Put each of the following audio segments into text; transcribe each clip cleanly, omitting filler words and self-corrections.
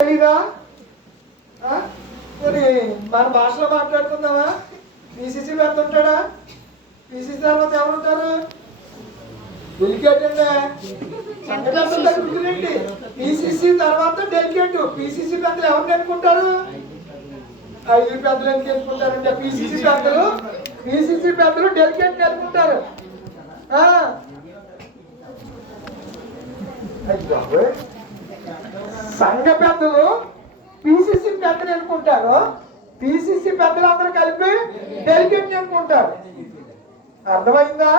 తెలీదా? మరి మన భాషలో మాట్లాడుకుందామా? పిసిసి ఎంత ఉంటాడా? పిసిసి తర్వాత ఎవరుంటారు? డెలికేట్ అండి. గుర్తులేంటి? పిసిసి తర్వాత డెలికేట్. పిసిసి పెద్దలు ఎవరిని ఎన్నుకుంటారు? 5 పెద్దలు ఎందుకు ఎన్నుకుంటారంటే పిసిసి పెద్దలు డెలికేట్ ఎన్నుకుంటారు. సంఘ పెద్దలు పిసిసి పెద్దలు ఎన్నుకుంటారు. పిసిసి పెద్దలు అందరూ కలిపి డెలికేట్ ఎన్నుకుంటారు. అర్థమైందా?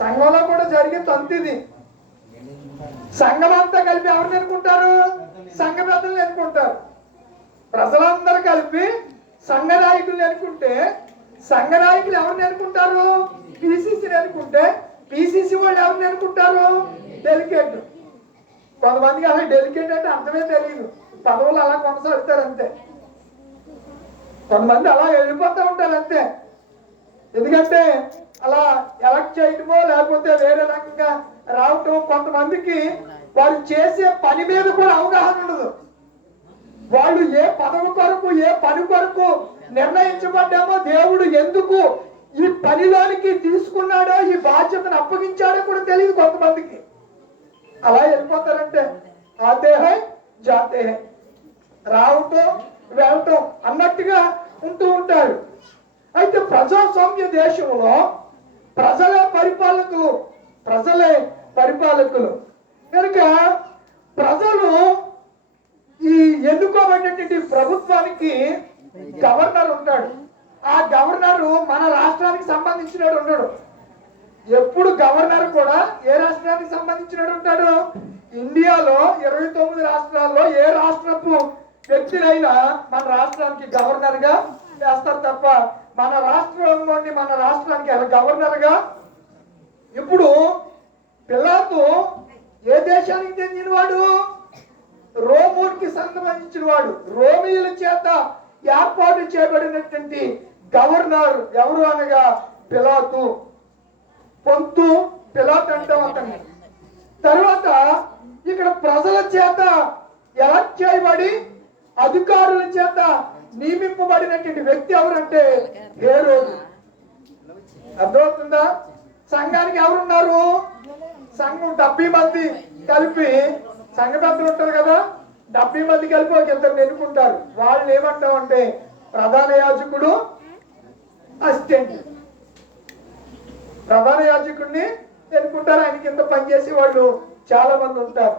సంఘంలో కూడా జరిగే తంతిది. సంఘం అంతా కలిపి ఎవరిని ఎన్నుకుంటారు? సంఘ పెద్దలు ఎన్నుకుంటారు. ప్రజలందరూ కలిపి సంఘ నాయకులు ఎన్నుకుంటే సంఘ నాయకులు ఎవరిని ఎన్నుకుంటారు? పిసిసిని ఎన్నుకుంటే పిసిసి వాళ్ళు ఎవరిని ఎన్నుకుంటారు? డెలికేట్. కొంతమందికి అసలు డెలికేట్ అంటే అర్థమే తెలియదు. పదవులు అలా కొనసాగుతారు అంతే. కొంతమంది అలా వెళ్ళిపోతూ ఉంటారు అంతే. ఎందుకంటే అలా ఎలక్ట్ చేయటమో లేకపోతే వేరే రకంగా రావటం. కొంతమందికి వారు చేసే పని మీద కూడా అవగాహన ఉండదు. వాళ్ళు ఏ పదవి కొరకు ఏ పని కొరకు నిర్ణయించబడ్డామో, దేవుడు ఎందుకు ఈ పనిలోనికి తీసుకున్నాడో, ఈ బాధ్యతను అప్పగించాడో కూడా తెలియదు కొంతమందికి. అలా వెళ్ళిపోతారంటే ఆతే హై జాతే హై, రావటం వెళ్ళటం అన్నట్టుగా ఉంటూ ఉంటారు. అయితే ప్రజాస్వామ్య దేశంలో ప్రజలే పరిపాలకులు కనుక ప్రజలు ఈ ఎన్నుకోబడినటువంటి ప్రభుత్వానికి గవర్నర్ ఉంటాడు. ఆ గవర్నర్ మన రాష్ట్రానికి సంబంధించినడు ఉంటాడు. ఎప్పుడు గవర్నర్ కూడా ఏ రాష్ట్రానికి సంబంధించినడు ఉంటాడు? ఇండియాలో 29 రాష్ట్రాల్లో ఏ రాష్ట్రపు వ్యక్తినైనా మన రాష్ట్రానికి గవర్నర్ గా వేస్తారు తప్ప మన రాష్ట్రంలోని మన రాష్ట్రానికి గవర్నర్ గా. ఇప్పుడు పిలాతు ఏ దేశానికి చెందినవాడు? రోముకి సంబంధించిన వాడు. రోమియుల చేత ఏర్పాటు చేయబడినటువంటి గవర్నర్ ఎవరు అనగా పిలాతు. పొంతు పిలాతు అంటాం అతన్ని. తర్వాత ఇక్కడ ప్రజల చేత ఎలక్ట్ చేయబడి అధికారుల చేత నియమింపబడినటువంటి వ్యక్తి ఎవరంటే హేరోదు. అర్థమవుతుందా? సంఘానికి ఎవరున్నారు? సంఘం 70 మంది కలిపి, సంఘ పెద్దలు ఉంటారు కదా, 70 మంది కలిపి ఒక ఇద్దరు ఎన్నుకుంటారు. వాళ్ళు ఏమంటామంటే ప్రధాన యాజకుడు, అసిస్టెంట్. ప్రధాన యాజకుడిని ఎన్నుకుంటారు. ఆయన కింద పనిచేసే వాళ్ళు చాలా మంది ఉంటారు.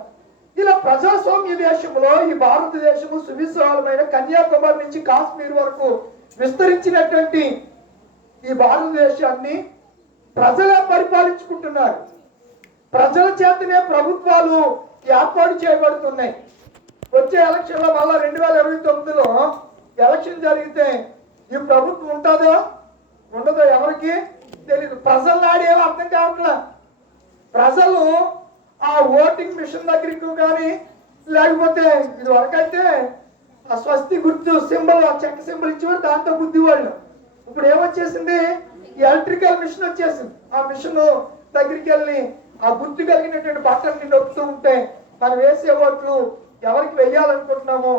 ఇలా ప్రజాస్వామ్య దేశంలో ఈ భారతదేశము సువిశాలమైన కన్యాకుమారి నుంచి కాశ్మీర్ వరకు విస్తరించినటువంటి ఈ భారతదేశాన్ని ప్రజలే పరిపాలించుకుంటున్నారు. ప్రజల చేతనే ప్రభుత్వాలు ఏర్పాటు చేయబడుతున్నాయి. వచ్చే ఎలక్షన్ లో మళ్ళా 2029లో ఎలక్షన్ జరిగితే ఈ ప్రభుత్వం ఉంటుందో ఉండదో ఎవరికి తెలియదు. ప్రజలు నాడేమో అర్థం కావట్లా. ప్రజలు ఆ ఓటింగ్ మిషన్ దగ్గరికి కానీ లేకపోతే ఇది వరకైతే ఆ స్వస్తి గుర్తు సింబల్, ఆ చెక్క సింబల్ ఇచ్చేవారు, దాంతో బుద్ధి వాళ్ళు. ఇప్పుడు ఏమొచ్చేసింది? ఎలక్ట్రికల్ మిషన్ వచ్చేసింది. ఆ మిషన్ దగ్గరికి వెళ్ళి ఆ గుర్తు కలిగినటువంటి బట్టన్ని నొక్కుతూ ఉంటే మనం వేసే ఓట్లు ఎవరికి వెయ్యాలనుకుంటున్నామో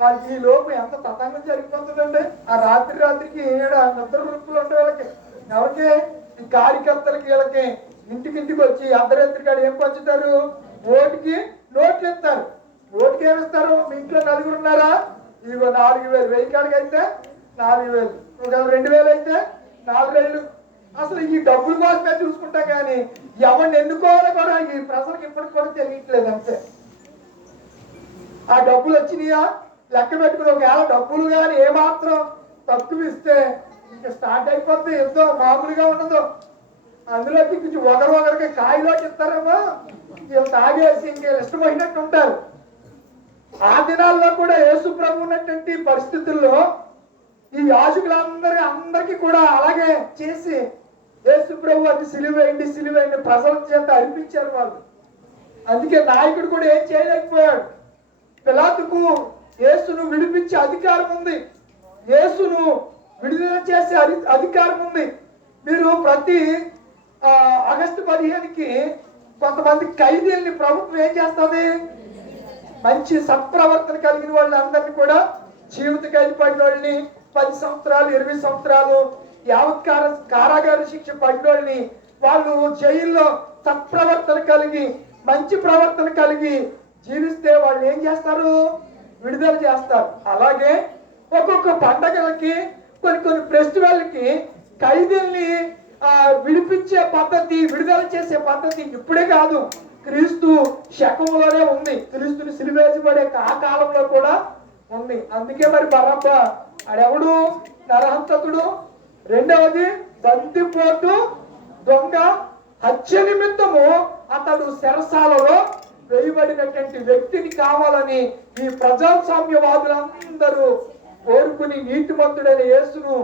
వాళ్ళకి ఈ లోపు ఎంత తతంగం జరిగిపోతుందంటే ఆ రాత్రికి నిద్ర గ్రూపులు ఉంటాయి వాళ్ళకి. ఎవరికి? ఈ కార్యకర్తలకి వీళ్ళకి ఇంటికి వచ్చి అర్ధరాత్రి కాడ ఏం పంచుతారు? ఓటుకి నోట్లు ఇస్తారు. ఓటుకి ఏమిస్తారు? మీ ఇంట్లో 4 ఉన్నారా? ఇదిగో 4000. 1000 కాడికి అయితే 4000, 2000 అయితే 4000. అసలు ఈ డబ్బుల కోసమే చూసుకుంటాం కానీ ఎవరిని ఎన్నుకోవాలో కూడా ఈ ప్రజలకు ఇప్పటికి కూడా తెలియట్లేదు అంతే. ఆ డబ్బులు వచ్చినాయా లెక్క పెట్టుకుని ఒకవేళ డబ్బులు కానీ ఏమాత్రం తక్కువ ఇస్తే ఇంకా స్టార్ట్ అయిపోద్ది. ఎంతో మామూలుగా ఉండదు. అందులోకి కొంచెం ఒకరికి కాయలోకి ఇస్తారేమో, వీళ్ళు తాగేసి ఇంకా ఇష్టమైనట్టు ఉంటారు. ఆ దినాల్లో కూడా యేసు ప్రభు ఉన్నటువంటి పరిస్థితుల్లో ఈ యాజకులందరికీ కూడా అలాగే చేసి యేసు ప్రభు అది సిలువేయండి ప్రజల చేత అర్పించారు వాళ్ళు. అందుకే నాయకుడు కూడా ఏం చేయలేకపోయాడు. పిలాతుకు యేసును విడిపించే అధికారం ఉంది, యేసును విడుదల చేసే అధికారం ఉంది. మీరు ప్రతి ఆగస్టు 15కి కొంతమంది ఖైదీల్ని ప్రభుత్వం ఏం చేస్తుంది? మంచి సత్ప్రవర్తన కలిగిన వాళ్ళందరినీ కూడా జీవిత ఖైదు పడిన వాళ్ళని 10 సంవత్సరాలు 20 సంవత్సరాలు యావత్ కారాగార శిక్ష పడిన వాళ్ళని వాళ్ళు జైల్లో సత్ప్రవర్తన కలిగి మంచి ప్రవర్తన కలిగి జీవిస్తే వాళ్ళు ఏం చేస్తారు? విడుదల చేస్తారు. అలాగే ఒక్కొక్క పండగలకి కొన్ని ఫెస్టివల్కి ఖైదీల్ని విడిపించే పద్ధతి, విడుదల చేసే పద్ధతి ఇప్పుడే కాదు, క్రీస్తు శకంలోనే ఉంది. క్రీస్తుని సిలువేయబడే ఆ కాలంలో కూడా ఉంది. అందుకే మరి బరబ్బా ఆడెవడు? నరహంతకుడు. రెండవది బందిపోటు దొంగ. హత్య నిమిత్తము అతడు చెరసాలలో వేయబడినటువంటి వ్యక్తిని కావాలని ఈ ప్రజాస్వామ్యవాదులందరూ కోరుకుని నీతిమంతుడైన యేసును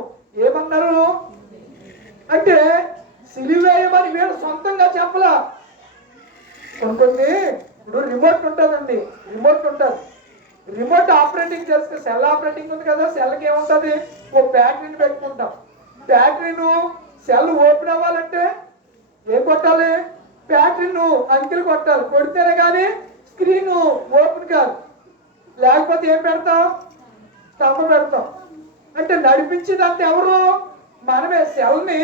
ఏమన్నారు అంటే సిలివేయమని వీళ్ళు సొంతంగా చెప్పలా. కొన్ని ఇప్పుడు రిమోట్ ఉంటుందండి, రిమోట్ ఉంటుంది. రిమోట్ ఆపరేటింగ్ చేస్తే సెల్ ఆపరేటింగ్ ఉంది కదా, సెల్కి ఏముంటుంది? ఓ బ్యాటరీని పెట్టుకుంటాం. బ్యాటరీను సెల్ ఓపెన్ అవ్వాలంటే ఏం కొట్టాలి? బ్యాటరీను అంకెలు కొట్టాలి. కొడితేనే కానీ స్క్రీన్ ఓపెన్ కాదు. లేకపోతే ఏం పెడతాం? స్తంభం పెడతాం. అంటే నడిపించేదంతా ఎవరు? మనమే. సెల్ని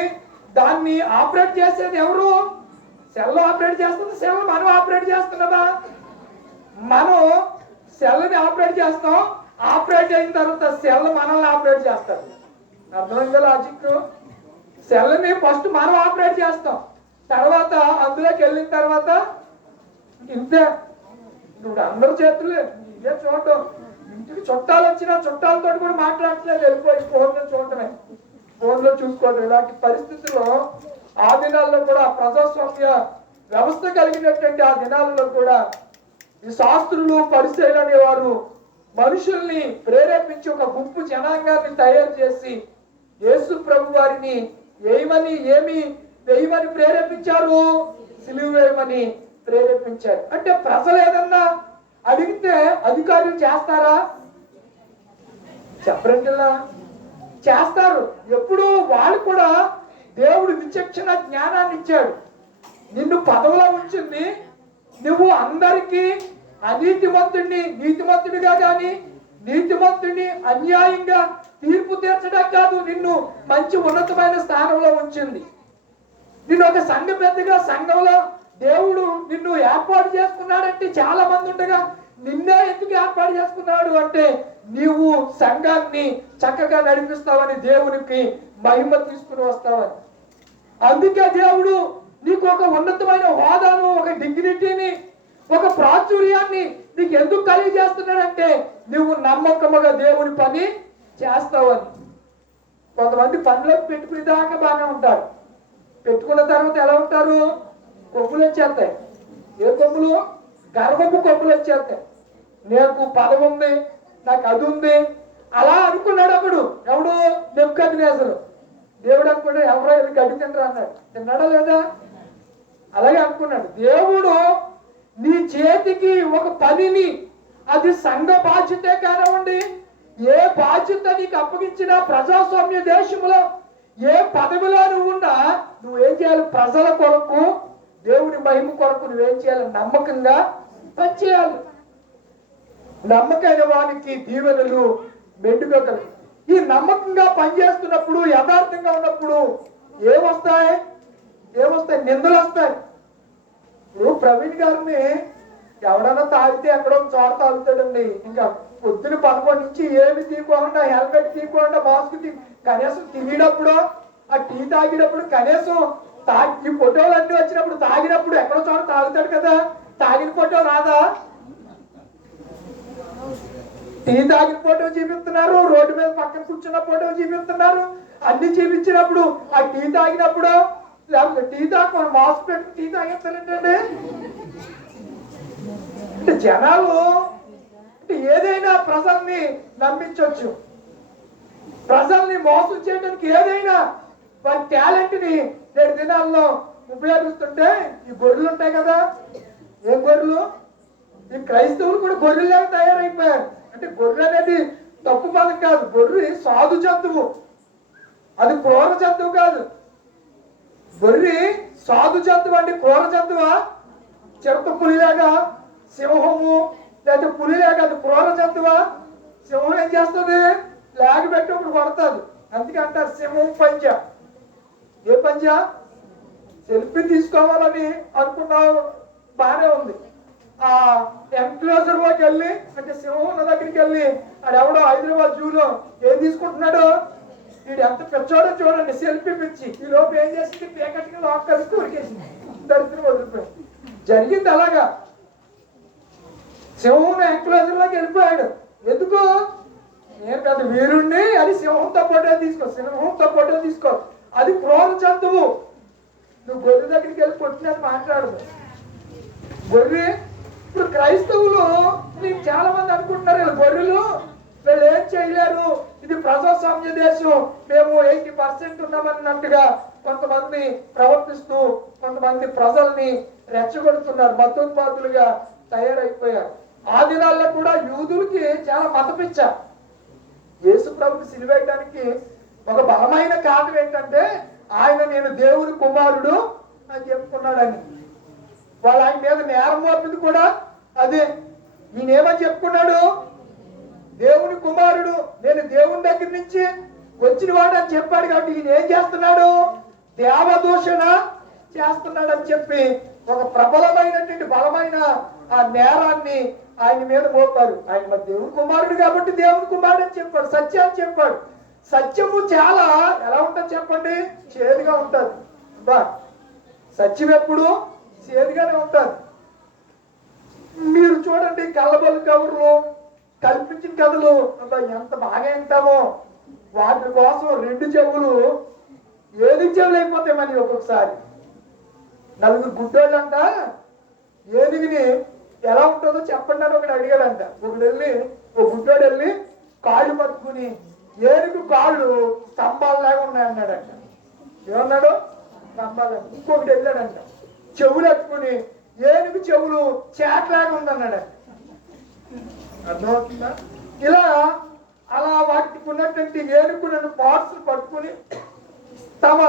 దాన్ని ఆపరేట్ చేసేది ఎవరు? సెల్ ఆపరేట్ చేస్తుంది. సెల్ మనం ఆపరేట్ చేస్తున్నామా? మనం సెల్ని ఆపరేట్ చేస్తాం. ఆపరేట్ అయిన తర్వాత సెల్ మనల్ని ఆపరేట్ చేస్తారు. అర్థమైందా లాజిక్? సెల్ని ఫస్ట్ మనం ఆపరేట్ చేస్తాం, తర్వాత అందులోకి వెళ్ళిన తర్వాత ఇంతే. ఇప్పుడు అందరి చేతులు ఇదే చూడటం. ఇంటికి చుట్టాలు వచ్చినా చుట్టాలతో కూడా మాట్లాడట్లేదు, వెళ్ళిపోయి ఫోన్లో చూడటమే, ఫోన్లో చూసుకోవడం. ఇలాంటి పరిస్థితుల్లో ఆ దినాల్లో కూడా ప్రజాస్వామ్య వ్యవస్థ కలిగినటువంటి ఆ దినాలలో కూడా ఈ శాస్త్రులు పరిశీలన అనేవారు మనుషుల్ని ప్రేరేపించి ఒక గుంపు జనాంగాన్ని తయారు చేసి యేసు ప్రభు వారిని వేయమని ప్రేరేపించారు, సిలువ వేయమని ప్రేరేపించారు. అంటే ప్రజలు ఏదన్నా అడిగితే అధికారులు చేస్తారా? చెప్పరండిలా చేస్తారు. ఎప్పుడు వాళ్ళు కూడా దేవుడు విచక్షణ జ్ఞానాన్ని ఇచ్చాడు. నిన్ను పదవిలో ఉంచింది. నువ్వు అందరికీ నీతిమంతుడిగా కానీ నీతిమంతుడిని అన్యాయంగా తీర్పు తీర్చడం కాదు, నిన్ను మంచి ఉన్నతమైన స్థానంలో ఉంచింది. నిన్ను ఒక సంఘ పెద్దగా సంఘంలో దేవుడు నిన్ను ఏర్పాటు చేసుకున్నాడంటే చాలా మంది ఉండగా నిన్నే ఎందుకు ఏర్పాటు చేసుకున్నాడు అంటే నీవు సంఘాన్ని చక్కగా నడిపిస్తావని, దేవునికి మహిమ తీసుకుని వస్తావని. అందుకే దేవుడు నీకు ఒక ఉన్నతమైన హోదాను, ఒక డిగ్నిటీని, ఒక ప్రాచుర్యాన్ని నీకు ఎందుకు కలిగజేస్తున్నాడంటే నువ్వు నమ్మకముగా దేవుని పని చేస్తావని. కొంతమంది పనిలోకి పెట్టుకునేదాకా బాగానే ఉంటారు. పెట్టుకున్న తర్వాత ఎలా ఉంటారు? కొమ్ములు వచ్చేస్తాయి. ఏ కొమ్ములు? గర్వపు కొమ్ములు వచ్చేస్తాయి. నాకు పదవి ఉంది, నాకు అది ఉంది అలా అనుకున్నాడు. అప్పుడు ఎవడు? నెబుకద్నెజరు. దేవుడు అనుకున్నాడు, ఎవరో ఇది గడ్డి తింటారు అన్నాడు. తిన్నాడా లేదా? అలాగే అనుకున్నాడు. దేవుడు నీ చేతికి ఒక పనిని, అది సంఘ బాధ్యతే కానివ్వండి, ఏ బాధ్యత నీకు అప్పగించినా ప్రజాస్వామ్య దేశంలో ఏ పదవిలో నువ్వు ఉన్నా నువ్వేం చేయాలి? ప్రజల కొరకు, దేవుడి మహిమ కొరకు నువ్వేం చేయాలి? నమ్మకంగా పనిచేయాలి. నమ్మకైన వానికి దీవెనలు మెండుగా కలిగి. ఈ నమ్మకంగా పనిచేస్తున్నప్పుడు, యథార్థంగా ఉన్నప్పుడు ఏమొస్తాయి? నిందలు వస్తాయి. ఇప్పుడు ప్రవీణ్ గారిని ఎవడన్నా తాగితే ఎక్కడో చోట తాగుతాడండి. ఇంకా పొద్దున 11 నుంచి ఏమి తీసుకోకుండా, హెల్మెట్ తీసుకోకుండా, మాస్క్ కనీసం తినేటప్పుడు, ఆ టీ తాగినప్పుడు కనీసం ఈ ఫోటోలు అన్ని వచ్చినప్పుడు తాగినప్పుడు ఎక్కడో చోట తాగుతాడు కదా, తాగిన ఫోటో రాదా? టీ తాగిన ఫోటో చూపిస్తున్నారు, రోడ్డు మీద పక్కన కూర్చున్న ఫోటో చూపిస్తున్నారు. అన్ని చూపించినప్పుడు ఆ టీ తాగినప్పుడు, లేకపోతే టీ తాగ మాస్క్ పెట్టి టీ తాగేస్తారంటే అంటే జనాలు అంటే ఏదైనా ప్రజల్ని నమ్మించవచ్చు, ప్రజల్ని మోసం చేయడానికి ఏదైనా వారి టాలెంట్ ని నేటి దినాల్లో ఉపయోగిస్తుంటే ఈ గొర్రెలు ఉంటాయి కదా, ఏం గొర్రెలు? ఈ క్రైస్తవులు కూడా గొర్రెలాగా తయారైపోయారు. అంటే గొర్రె అనేది తప్పు పదం కాదు. గొర్రె సాధు జంతువు, అది క్రూర జంతువు కాదు. గొర్రె సాధు జంతువు అండి. క్రూర జంతువా? చిరుత పులిలాగా, సింహము లేకపోతే పులి లేక అది క్రూర జంతువా? సింహం ఏం చేస్తుంది? లేక పెట్టినప్పుడు కొడుతుంది. అందుకే అంటారు సింహం పంజ. ఏ పంజ? సెల్ఫీ తీసుకోవాలని అనుకున్నావు, బాగానే ఉంది. ఆ ఎంక్లోజర్ లోకి వెళ్ళి, అంటే సింహం ఉన్న దగ్గరికి వెళ్ళి, ఆడెవడో హైదరాబాద్ జూలో ఏం తీసుకుంటున్నాడు? వీడు ఎంత పెచ్చోడో చూడండి, సెల్ఫీ పిచ్చి. ఈ లోపు ఏం చేసింది? పేకటికి లాక్ కలిసి ఉరికేసింది, దరిద్రం వదిలిపోయింది. జరిగింది అలాగా. సింహం ఎంక్లోజర్ లోకి వెళ్ళిపోయాడు. ఎందుకు? నేను పెద్ద వీరుణ్ణి అది సింహంతో ఫోటో తీసుకో. అది క్రూర జంతువు. నువ్వు గొర్రె దగ్గరికి వెళ్ళి కొట్టినట్టు మాట్లాడదు. గొర్రె ఇప్పుడు క్రైస్తవులు నీకు చాలా మంది అనుకుంటున్నారు గొర్రెలు వీళ్ళు ఏం చేయలేరు, ఇది ప్రజాస్వామ్య దేశం, మేము 80% ఉన్నామన్నట్టుగా కొంతమంది ప్రవర్తిస్తూ కొంతమంది ప్రజల్ని రెచ్చగొడుతున్నారు, మతోన్మాదులుగా తయారైపోయారు. ఆ దినాల్లో కూడా యూదులకి చాలా మతపిచ్చ. యేసు ప్రభుకి సిలువేయడానికి ఒక బలమైన కారణం ఏంటంటే ఆయన నేను దేవుని కుమారుడు అని చెప్పుకున్నాడని. వాళ్ళు ఆయన మీద నేరం మోపింది కూడా అదే. ఈయనేమని చెప్పుకున్నాడు? దేవుని కుమారుడు, నేను దేవుని దగ్గర నుంచి వచ్చిన వాడు అని చెప్పాడు. కాబట్టి ఈయన ఏం చేస్తున్నాడు? దేవదూషణ చేస్తున్నాడు అని చెప్పి ఒక ప్రబలమైనటువంటి బలమైన ఆ నేరాన్ని ఆయన మీద మోపారు. ఆయన దేవుని కుమారుడు కాబట్టి దేవుని కుమారుడు అని చెప్పాడు, సత్యాన్ని చెప్పాడు. సత్యము చాలా ఎలా ఉంటుంది చెప్పండి? చేదుగా ఉంటుంది. బా సత్యం ఎప్పుడు చేదుగానే ఉంటుంది. మీరు చూడండి కళ్ళబొల్లి కబుర్లు, కల్పించిన కథలు ఎంత బాగా వింటామో. వాటి కోసం 2 చెవులు ఏది చెవులు అయిపోతాయి మనకి ఒక్కొక్కసారి. 4 గుడ్డోళ్ళు అంట ఏదిగిని ఎలా ఉంటుందో చెప్పండి అని ఒకటి అడిగాడంట. ఒకడు వెళ్ళి ఒక గుడ్డోడు వెళ్ళి కాళ్ళు పట్టుకుని ఏనుగు కాళ్ళు స్తంభాలలాగా ఉన్నాయన్నాడంట. ఏమన్నాడు? స్తంభాలు. ఇంకొకటి వెళ్ళాడంట చెవులు అట్టుకుని ఏనుగు చెవులు చేట్లాగా ఉందన్నాడంట. అర్థమవుతుందా? ఇలా అలా వాటికి ఉన్నటువంటి ఏనుగులను పార్ట్స్ పట్టుకుని తమ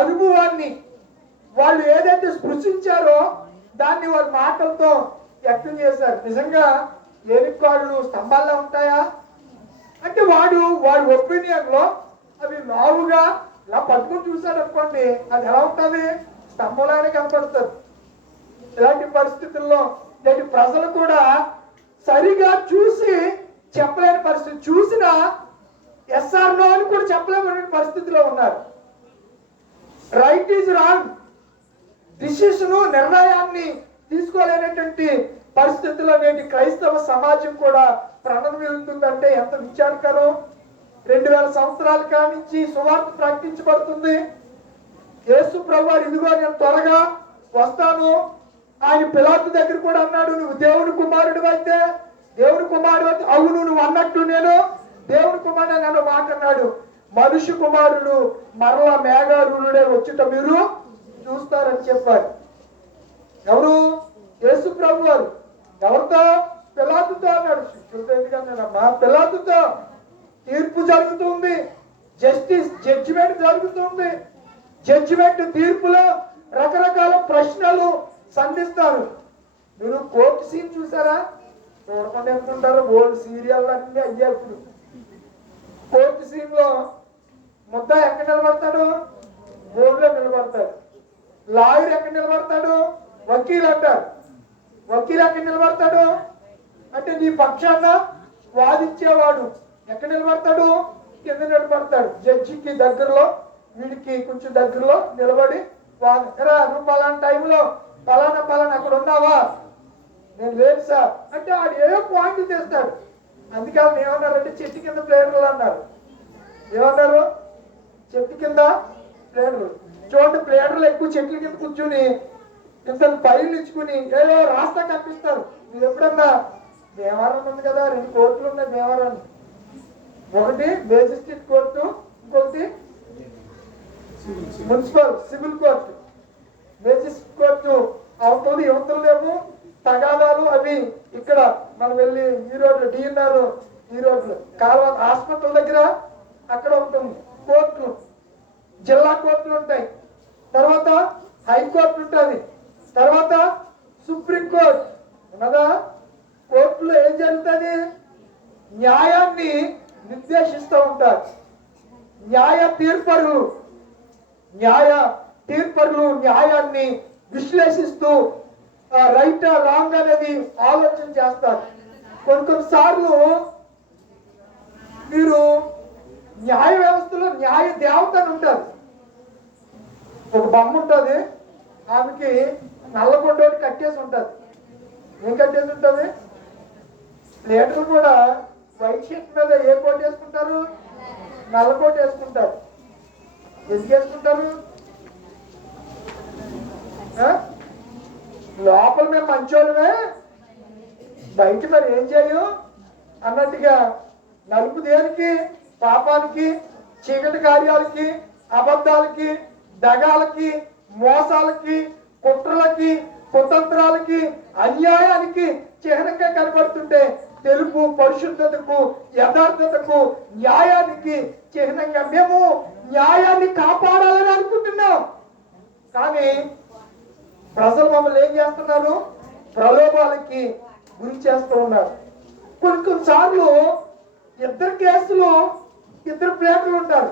అనుభవాన్ని వాళ్ళు ఏదైతే స్పృశించారో దాన్ని వాళ్ళ మాటలతో వ్యక్తం చేశారు. నిజంగా ఏనుగు కాళ్ళు స్తంభాల్లో ఉంటాయా అంటే వాడి ఒపీనియన్ లో అవి లావుగా ఇలా పట్టుకుని చూశాడు అనుకోండి, అది ఎలా ఉంటుంది? స్తంభంలానే కనపడుతుంది. ఇలాంటి పరిస్థితుల్లో ఇలాంటి ప్రజలు కూడా సరిగా చూసి చెప్పలేని పరిస్థితి, చూసిన ఎస్ఆర్ నో అని కూడా చెప్పలేని పరిస్థితిలో ఉన్నారు. రైట్ ఈజ్ రాంగ్ డిసిషన్ నిర్ణయాన్ని తీసుకోలేనటువంటి పరిస్థితుల్లో నేటి క్రైస్తవ సమాజం కూడా ప్రణం వెళ్తుందంటే ఎంత విచారకరం. 2000 సంవత్సరాల కానించి సువార్త ప్రకటించబడుతుంది. యేసు ప్రభువారు ఇదిగో నేను త్వరగా వస్తాను. ఆయన పిలాతు దగ్గర కూడా అన్నాడు, నువ్వు దేవుని కుమారుడు అయితే అవును నువ్వు అన్నట్టు నేను దేవుని కుమారుడు అన్న మాట అన్నాడు. మనుష్య కుమారుడు మరలా మేఘారూఢుడే వచ్చుట మీరు చూస్తారని చెప్పారు. ఎవరు? యేసు ప్రభు వారు. ఎవరితో? పిలాతుతో అన్నాడు. శిష్యులతో ఎందుకన్నాడమ్మా? పిలాతుతో. తీర్పు జరుగుతుంది, జడ్జిమెంట్ జరుగుతుంది. జడ్జిమెంట్ తీర్పులో రకరకాల ప్రశ్నలు సంధిస్తారు. మీరు కోర్టు సీన్ చూసారా? చూడకుండా ఎందుకుంటారు? ఓల్డ్ సీరియల్ అన్ని అయ్యా. ఇప్పుడు కోర్టు సీన్ లో ముద్ద ఎక్కడ నిలబడతాడు? బోర్డులో నిలబడతాడు. లాయర్ ఎక్కడ నిలబడతాడు? వకీల్ అంటారు. వకీల్ ఎక్కడ నిలబడతాడు అంటే నీ పక్షాన వాదించేవాడు ఎక్కడ నిలబడతాడు? కింద నిలబడతాడు. జడ్జికి దగ్గరలో, వీడికి కొంచెం దగ్గరలో నిలబడి నువ్వు పలానా టైంలో పలానా అక్కడ ఉన్నావా? నేను లేదు సార్ అంటే ఆడు ఏదో పాయింట్ తెస్తాడు. అందుకే వాళ్ళు ఏమన్నారంటే చెట్టు కింద ప్లేయర్లు అన్నారు. ఏమన్నారు? చెట్టు కింద ప్లేయర్లు. చూడండి, ప్లేయర్లు ఎక్కువ చెట్ల కింద కూర్చుని ఇంత ఫైల్ ఇచ్చుకుని ఏదో రాస్తా కనిపిస్తారు. మీరు ఎప్పుడన్నా దేవారం ఉంది కదా, 2 కోర్టులు ఉన్నాయి దేవారాన్ని. ఒకటి మేజిస్ట్రేట్ కోర్టు, ఇంకొకటి municipal civil court. Magistrate court అవుతుంది, యువతలు లేవు, తగాదాలు అవి ఇక్కడ మనం వెళ్ళి ఈ రోడ్లు డిఎన్ఆర్ ఈ రోడ్లు కాలువ హాస్పిటల్ దగ్గర అక్కడ ఉంటుంది కోర్టులు. జిల్లా కోర్టులు ఉంటాయి, తర్వాత హైకోర్టు ఉంటుంది, తర్వాత సుప్రీంకోర్టు ఉన్నదా? కోర్టులో ఏం జరుగుతుంది? న్యాయాన్ని నిర్దేశిస్తూ ఉంటారు. న్యాయ తీర్పరులు న్యాయాన్ని విశ్లేషిస్తూ రైట్ రాంగ్ అనేది ఆలోచన చేస్తారు. కొన్నిసార్లు మీరు న్యాయ వ్యవస్థలో న్యాయ దేవత అని ఉంటారు. ఒక బొమ్మ ఉంటుంది, ఆమెకి నల్లగొండోటి కట్టేసి ఉంటుంది. ఏం కట్టేసి ఉంటుంది? లీటర్లు కూడా వైట్ షీట్ మీద ఏ కోట్ వేసుకుంటారు? నల్ల కోట్ వేసుకుంటారు. ఎందుకు వేసుకుంటారు? లోపల మేము మంచోళ్ళమే, బయట మరి ఏం చేయు అన్నట్టుగా. నలుపు దేనికి? పాపానికి, చీకటి కార్యాలకి, అబద్ధాలకి, దగాలకి, మోసాలకి, కుట్రలకి, కుతంత్రాలకి, అన్యాయానికి చిహ్నంగా కనబడుతుంటే తెలుపు పరిశుద్ధతకు, యథార్థతకు, న్యాయానికి చిహ్నంగా మేము న్యాయాన్ని కాపాడాలని అనుకుంటున్నాం. కానీ ప్రజలు మమ్మల్ని ఏం చేస్తున్నారు? ప్రలోభాలకి గురి చేస్తూ ఉన్నారు. కొన్నిసార్లు ఇద్దరు కేసులు, ఇద్దరు ప్లేట్లు ఉంటారు.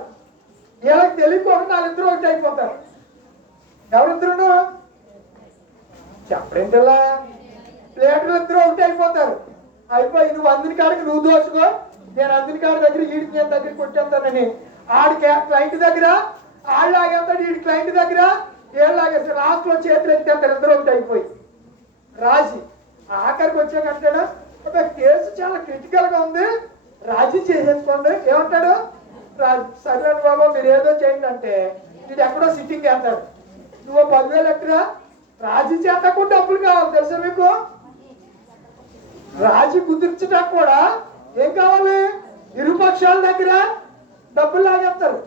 వీళ్ళకి తెలియకుండా వాళ్ళిద్దరు ఒకటి అయిపోతారు. ఎవరిద్దరు చెప్పేంటలా? ప్లేట్లు ఇద్దరు ఒకటి అయిపోతారు. అయిపోయి నువ్వు అందిన కాడికి నువ్వు దోచుకో, నేను అందిన కాడి దగ్గర వీడికి నేను దగ్గర కొట్టేస్తానని ఆడికి క్లయింట్ దగ్గర వాళ్ళు ఆగేస్తాడు, వీడి క్లయింట్ దగ్గర ఏళ్ళు ఆగేస్తాడు. లాస్ట్ లో చేతులు ఎత్తేస్తారు ఇద్దరు ఒకటి అయిపోయి రాజీ. ఆఖరికి వచ్చాకంటాడు, ఒక కేసు చాలా క్రిటికల్ గా ఉంది, రాజీ చేసేసుకోండి. ఏమంటాడు? సరే బాబా మీరు ఏదో చేయండి అంటే ఇది ఎక్కడో సిట్టింగ్ వేస్తాడు. నువ్వు 10,000 ఎక్కడా? రాజీ చేతకు డబ్బులు కావాలి తెలుసా మీకు? రాజీ కుదిర్చడానికి కూడా ఏం కావాలి? ఇరుపక్షాల దగ్గర డబ్బులు లాగేస్తారు.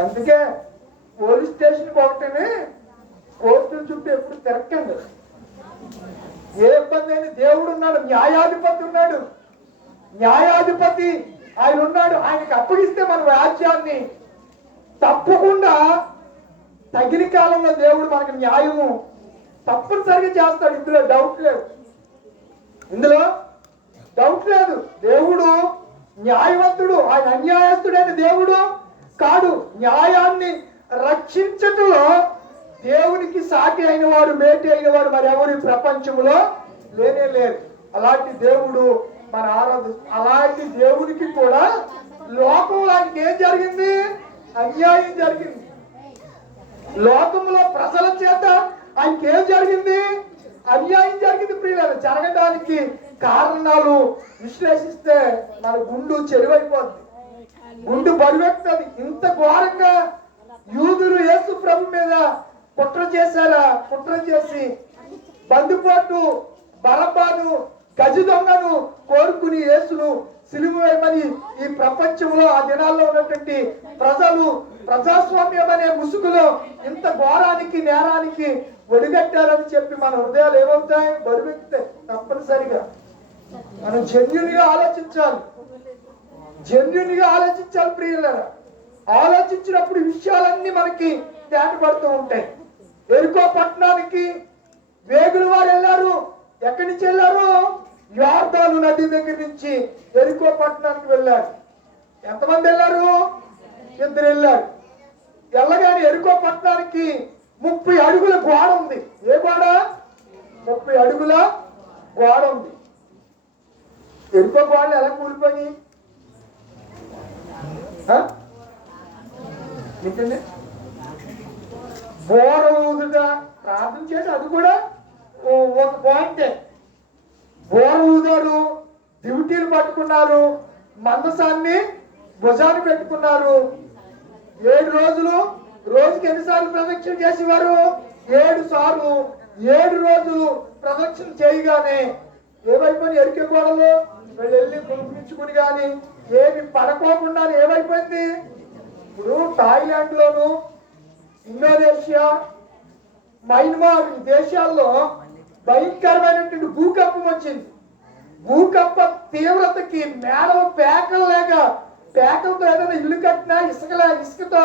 అందుకే పోలీస్ స్టేషన్ ఒకటిని కోర్టుల చుట్టూ ఎప్పుడు తిరగండి. ఏ ఇబ్బంది అయినా దేవుడు ఉన్నాడు, న్యాయాధిపతి ఉన్నాడు. న్యాయాధిపతి ఆయన ఉన్నాడు. ఆయనకి అప్పగిస్తే మన రాజ్యాన్ని తప్పకుండా తగిన కాలంలో దేవుడు మనకు న్యాయము తప్పనిసరిగా చేస్తాడు. ఇందులో డౌట్ లేదు. దేవుడు న్యాయవంతుడు, ఆయన అన్యాయస్తుడైన దేవుడు కాడు. న్యాయాన్ని రక్షించటంలో దేవునికి సాటి అయిన వాడు, మేటి అయిన వాడు మరి ఎవరి ప్రపంచంలో లేనే లేరు. అలాంటి దేవుడు మన అలాంటి దేవునికి కూడా లోకంలో ఆయనకి ఏం జరిగింది? అన్యాయం జరిగింది. లోకంలో ప్రజల చేత ఆయనకి ఏం జరిగింది? అన్యాయం జరిగింది. ప్రియులారా, జరగడానికి కారణాలు విశ్లేషిస్తే మన గుండు చెరువైపోద్ది, గుండు బరువెక్కుతుంది. ఇంత ఘోరంగా యూదులు యేసు ప్రభు మీద కుట్ర చేశారా? కుట్ర చేసి బందిపోటు బరబ్బాను, గజ దొంగను కోరుకుని యేసును సిలువ వేయమని ఈ ప్రపంచంలో ఆ దినాల్లో ఉన్నటువంటి ప్రజలు ప్రజాస్వామ్యం అనే ముసుగులో ఇంత ఘోరానికి, నేరానికి ఒడిగట్టారని చెప్పి మన హృదయాలు ఏమవుతాయి? బరువెక్కుతాయి. తప్పనిసరిగా మనం జెన్యూన్ గా ఆలోచించాలి ప్రియులారా. ఆలోచించినప్పుడు విషయాలన్నీ మనకి తేటపడుతూ ఉంటాయి. ఎరుకో పట్టణానికి వేగుల వారు వెళ్ళారు. ఎక్కడి నుంచి వెళ్ళారు? యోర్దాను నది దగ్గర నుంచి ఎరుకో పట్టణానికి వెళ్ళారు. ఎంతమంది వెళ్ళారు? 2 వెళ్ళారు. వెళ్ళగానే ఎరుకో పట్టణానికి 30 అడుగుల గోడ ఉంది. ఏ గోడ? 30 అడుగుల గోడ ఉంది. ఎరుకో గోడలు ఎలా కూలిపోయి? బోర ఊదుట ప్రార్థన చేసి అది కూడా ఒక పాయింటే. బోర ఊదారు, డ్యూటీలు పట్టుకున్నారు, మందసాన్ని భుజాన్ని పెట్టుకున్నారు. 7 రోజులు, రోజుకి ఎన్నిసార్లు ప్రదక్షిణ చేసేవారు? 7 సార్లు. 7 రోజులు ప్రదక్షిణ చేయగానే ఏమైపోయింది? ఎరికే గోడలు వెళ్ళి పులిపించుకుని కానీ ఏమి పడకోకుండా ఏమైపోయింది? ఇప్పుడు థాయిలాండ్ లోను, ఇండోనేషియా, మయన్మార్ ఈ దేశాల్లో భయంకరమైనటువంటి భూకంపం వచ్చింది. భూకంప తీవ్రతకి మేడలు పేకలతో ఏదైనా ఇల్లు కట్టినా ఇసుకతో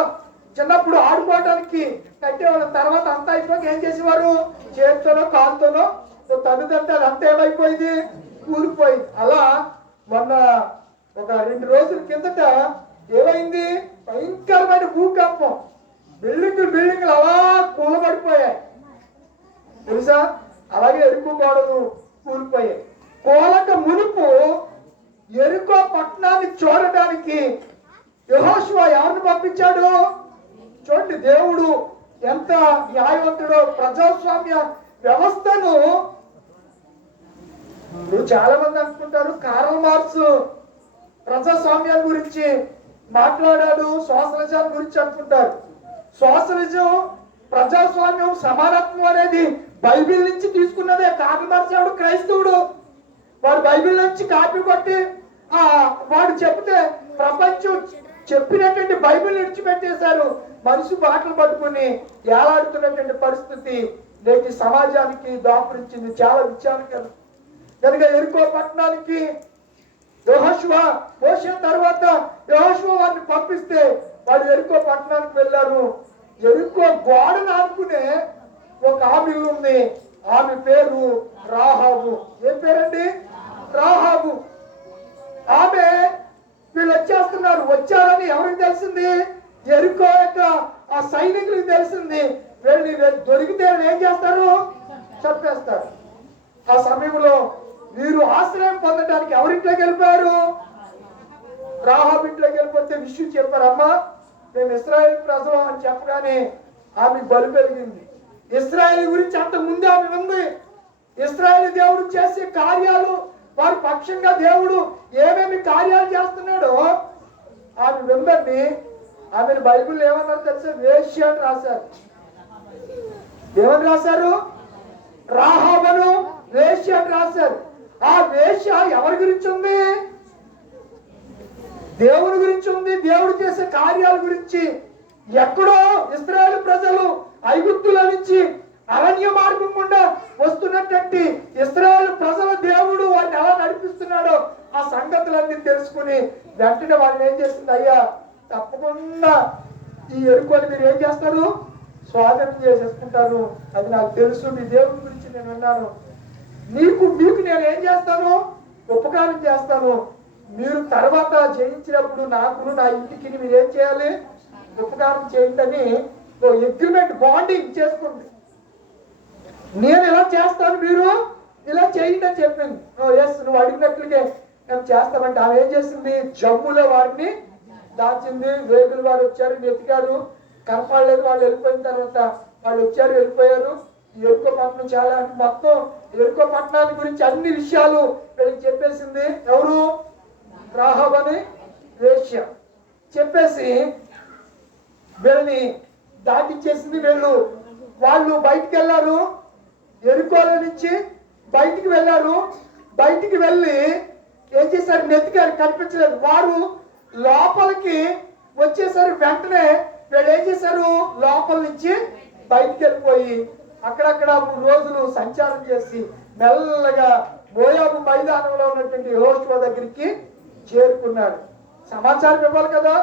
చిన్నప్పుడు ఆడుకోవడానికి కట్టేవాళ్ళ. తర్వాత అంతా అయిపోయి ఏం చేసేవారు? చేతితోనో కాలుతోనో తల్లిదండ్రులు అదంతా ఏమైపోయింది, కూలిపోయింది. అలా మొన్న ఒక 2 రోజుల కిందట ఏమైంది, భయంకరమైన భూకంపం. బిల్డింగ్లు అలా కూలబడిపోయాయి తెలుసా. అలాగే ఎరుకు గోడలు కూలిపోయాయి. కోలక మునుపు ఎరుకో పట్టణాన్ని చూడడానికి యెహోషువ ఎవరిని పంపించాడు చూడండి. దేవుడు ఎంత న్యాయవంతుడో. ప్రజాస్వామ్య వ్యవస్థను చాలా మంది అనుకుంటారు కార్ల్ మార్క్స్ ప్రజాస్వామ్యం గురించి మాట్లాడాడు, సోషలిజం గురించి అనుకుంటారు. సోషలిజం, ప్రజాస్వామ్యం, సమానత్వం అనేది బైబిల్ నుంచి తీసుకున్నదే. కార్ల్ మార్క్స్ ఎవడు క్రైస్తవుడు, వాడు బైబిల్ నుంచి కాపీ కొట్టి వాడు చెప్తే ప్రపంచం చెప్పినటువంటి బైబిల్ విడిచిపెట్టేశారు. మనిషి బాటలు పట్టుకుని ఏలాడుతున్నటువంటి పరిస్థితి నేటి సమాజానికి దాపురించింది. చాలా విచారకరం. కనుక ఎరుకో పట్టణానికి యెహోషువ మోషే తర్వాత యెహోషువ వారిని పంపిస్తే వాడు ఎరుకో పట్టణానికి వెళ్ళారు. ఎరుకో గోడను ఆనుకునే ఒక ఆమె ఉంది. ఆమె పేరు రాహాబు. ఏం పేరండి? రాహాబు. ఆమె వీళ్ళు వచ్చారని ఎవరికి తెలిసింది? ఎరుకో యొక్క ఆ సైనికులకు తెలిసింది. వీళ్ళని దొరికితే ఏం చేస్తారు? చంపేస్తారు. ఆ సమయంలో వీరు ఆశ్రయం పొందడానికి ఎవరింట్లోకి వెళ్ళిపోయారు? రాహాబు ఇంట్లోకి వెళ్ళిపోతే విషయం చెప్పారు. అమ్మా, మేము ఇశ్రాయేల్ ప్రజలు అని చెప్పగానే ఆమె బలు పెరిగింది. ఇశ్రాయేల్ గురించి అంత ముందే ఆమె ఉంది. ఇశ్రాయేల్ దేవుడు చేసే కార్యాలు, వారి పక్షంగా దేవుడు ఏమేమి కార్యాలు చేస్తున్నాడో ఆమె వెంబడి ఆమెను బైబిల్ ఏమన్నారు తెలుసా? వేశ్య అని రాశారు. ఏమని రాశారు? రాహాబను వేశ్య అని రాశారు. ఆ వేశ్య ఎవరి గురించి ఉంది? దేవుని గురించి ఉంది. దేవుడు చేసే కార్యాల గురించి. ఎక్కడో ఇశ్రాయేలు ప్రజలు ఐగుప్తుల నుంచి అరణ్య మార్గం గుండా వస్తున్నటువంటి ఇశ్రాయేలు ప్రజల దేవుడు వారిని ఎలా నడిపిస్తున్నాడో ఆ సంగతులన్నీ తెలుసుకుని వెంటనే వాళ్ళని ఏం చేసింది? అయ్యా, తప్పకుండా ఈ ఎరుకోని మీరు ఏం చేస్తారు? స్వాధీనం చేసేసుకుంటారు. అది నాకు తెలుసు. మీ దేవుని గురించి నేను విన్నాను. మీకు నేను ఏం చేస్తాను? ఉపకారం చేస్తాను. మీరు తర్వాత జయించినప్పుడు నాకు నా ఇంటికి మీరు ఏం చేయాలి? ఉపకారం చేయండి అని అగ్రిమెంట్, బాండింగ్ చేసుకోండి. నేను ఎలా చేస్తాను, మీరు ఇలా చేయండి అని చెప్పింది. ఎస్, నువ్వు అడిగినట్లుగే మేము చేస్తామంటే ఆమె ఏం చేసింది? జమ్ములో వారిని దాచింది. వేగులు వారు వచ్చారు, వెతికారు, కనపడలేదు. వాళ్ళు వెళ్ళిపోయిన తర్వాత వాళ్ళు వచ్చారు, వెళ్ళిపోయారు. ఎరుకో పట్టణం చాలా మొత్తం ఎరుకో పట్టణాన్ని గురించి అన్ని విషయాలు వీళ్ళకి చెప్పేసింది. ఎవరు? రాహాబు అని వేశ్య చెప్పేసి వీళ్ళని దాటిచ్చేసింది. వాళ్ళు బయటికి వెళ్ళారు. ఎరుకోల నుంచి బయటికి వెళ్ళారు. బయటికి వెళ్ళి ఏం చేశారు? నెతికారు, కనిపించలేదు. వారు లోపలికి వచ్చేసరి వెంటనే వీళ్ళు ఏం చేశారు? లోపల నుంచి బయటికి వెళ్ళిపోయి అక్కడక్కడ 3 రోజులు సంచారం చేసి మెల్లగా మోయాబు మైదానంలో ఉన్నటువంటి యెహోషువ దగ్గరికి చేరుకున్నారు. సమాచారం ఇవ్వాలి కదా.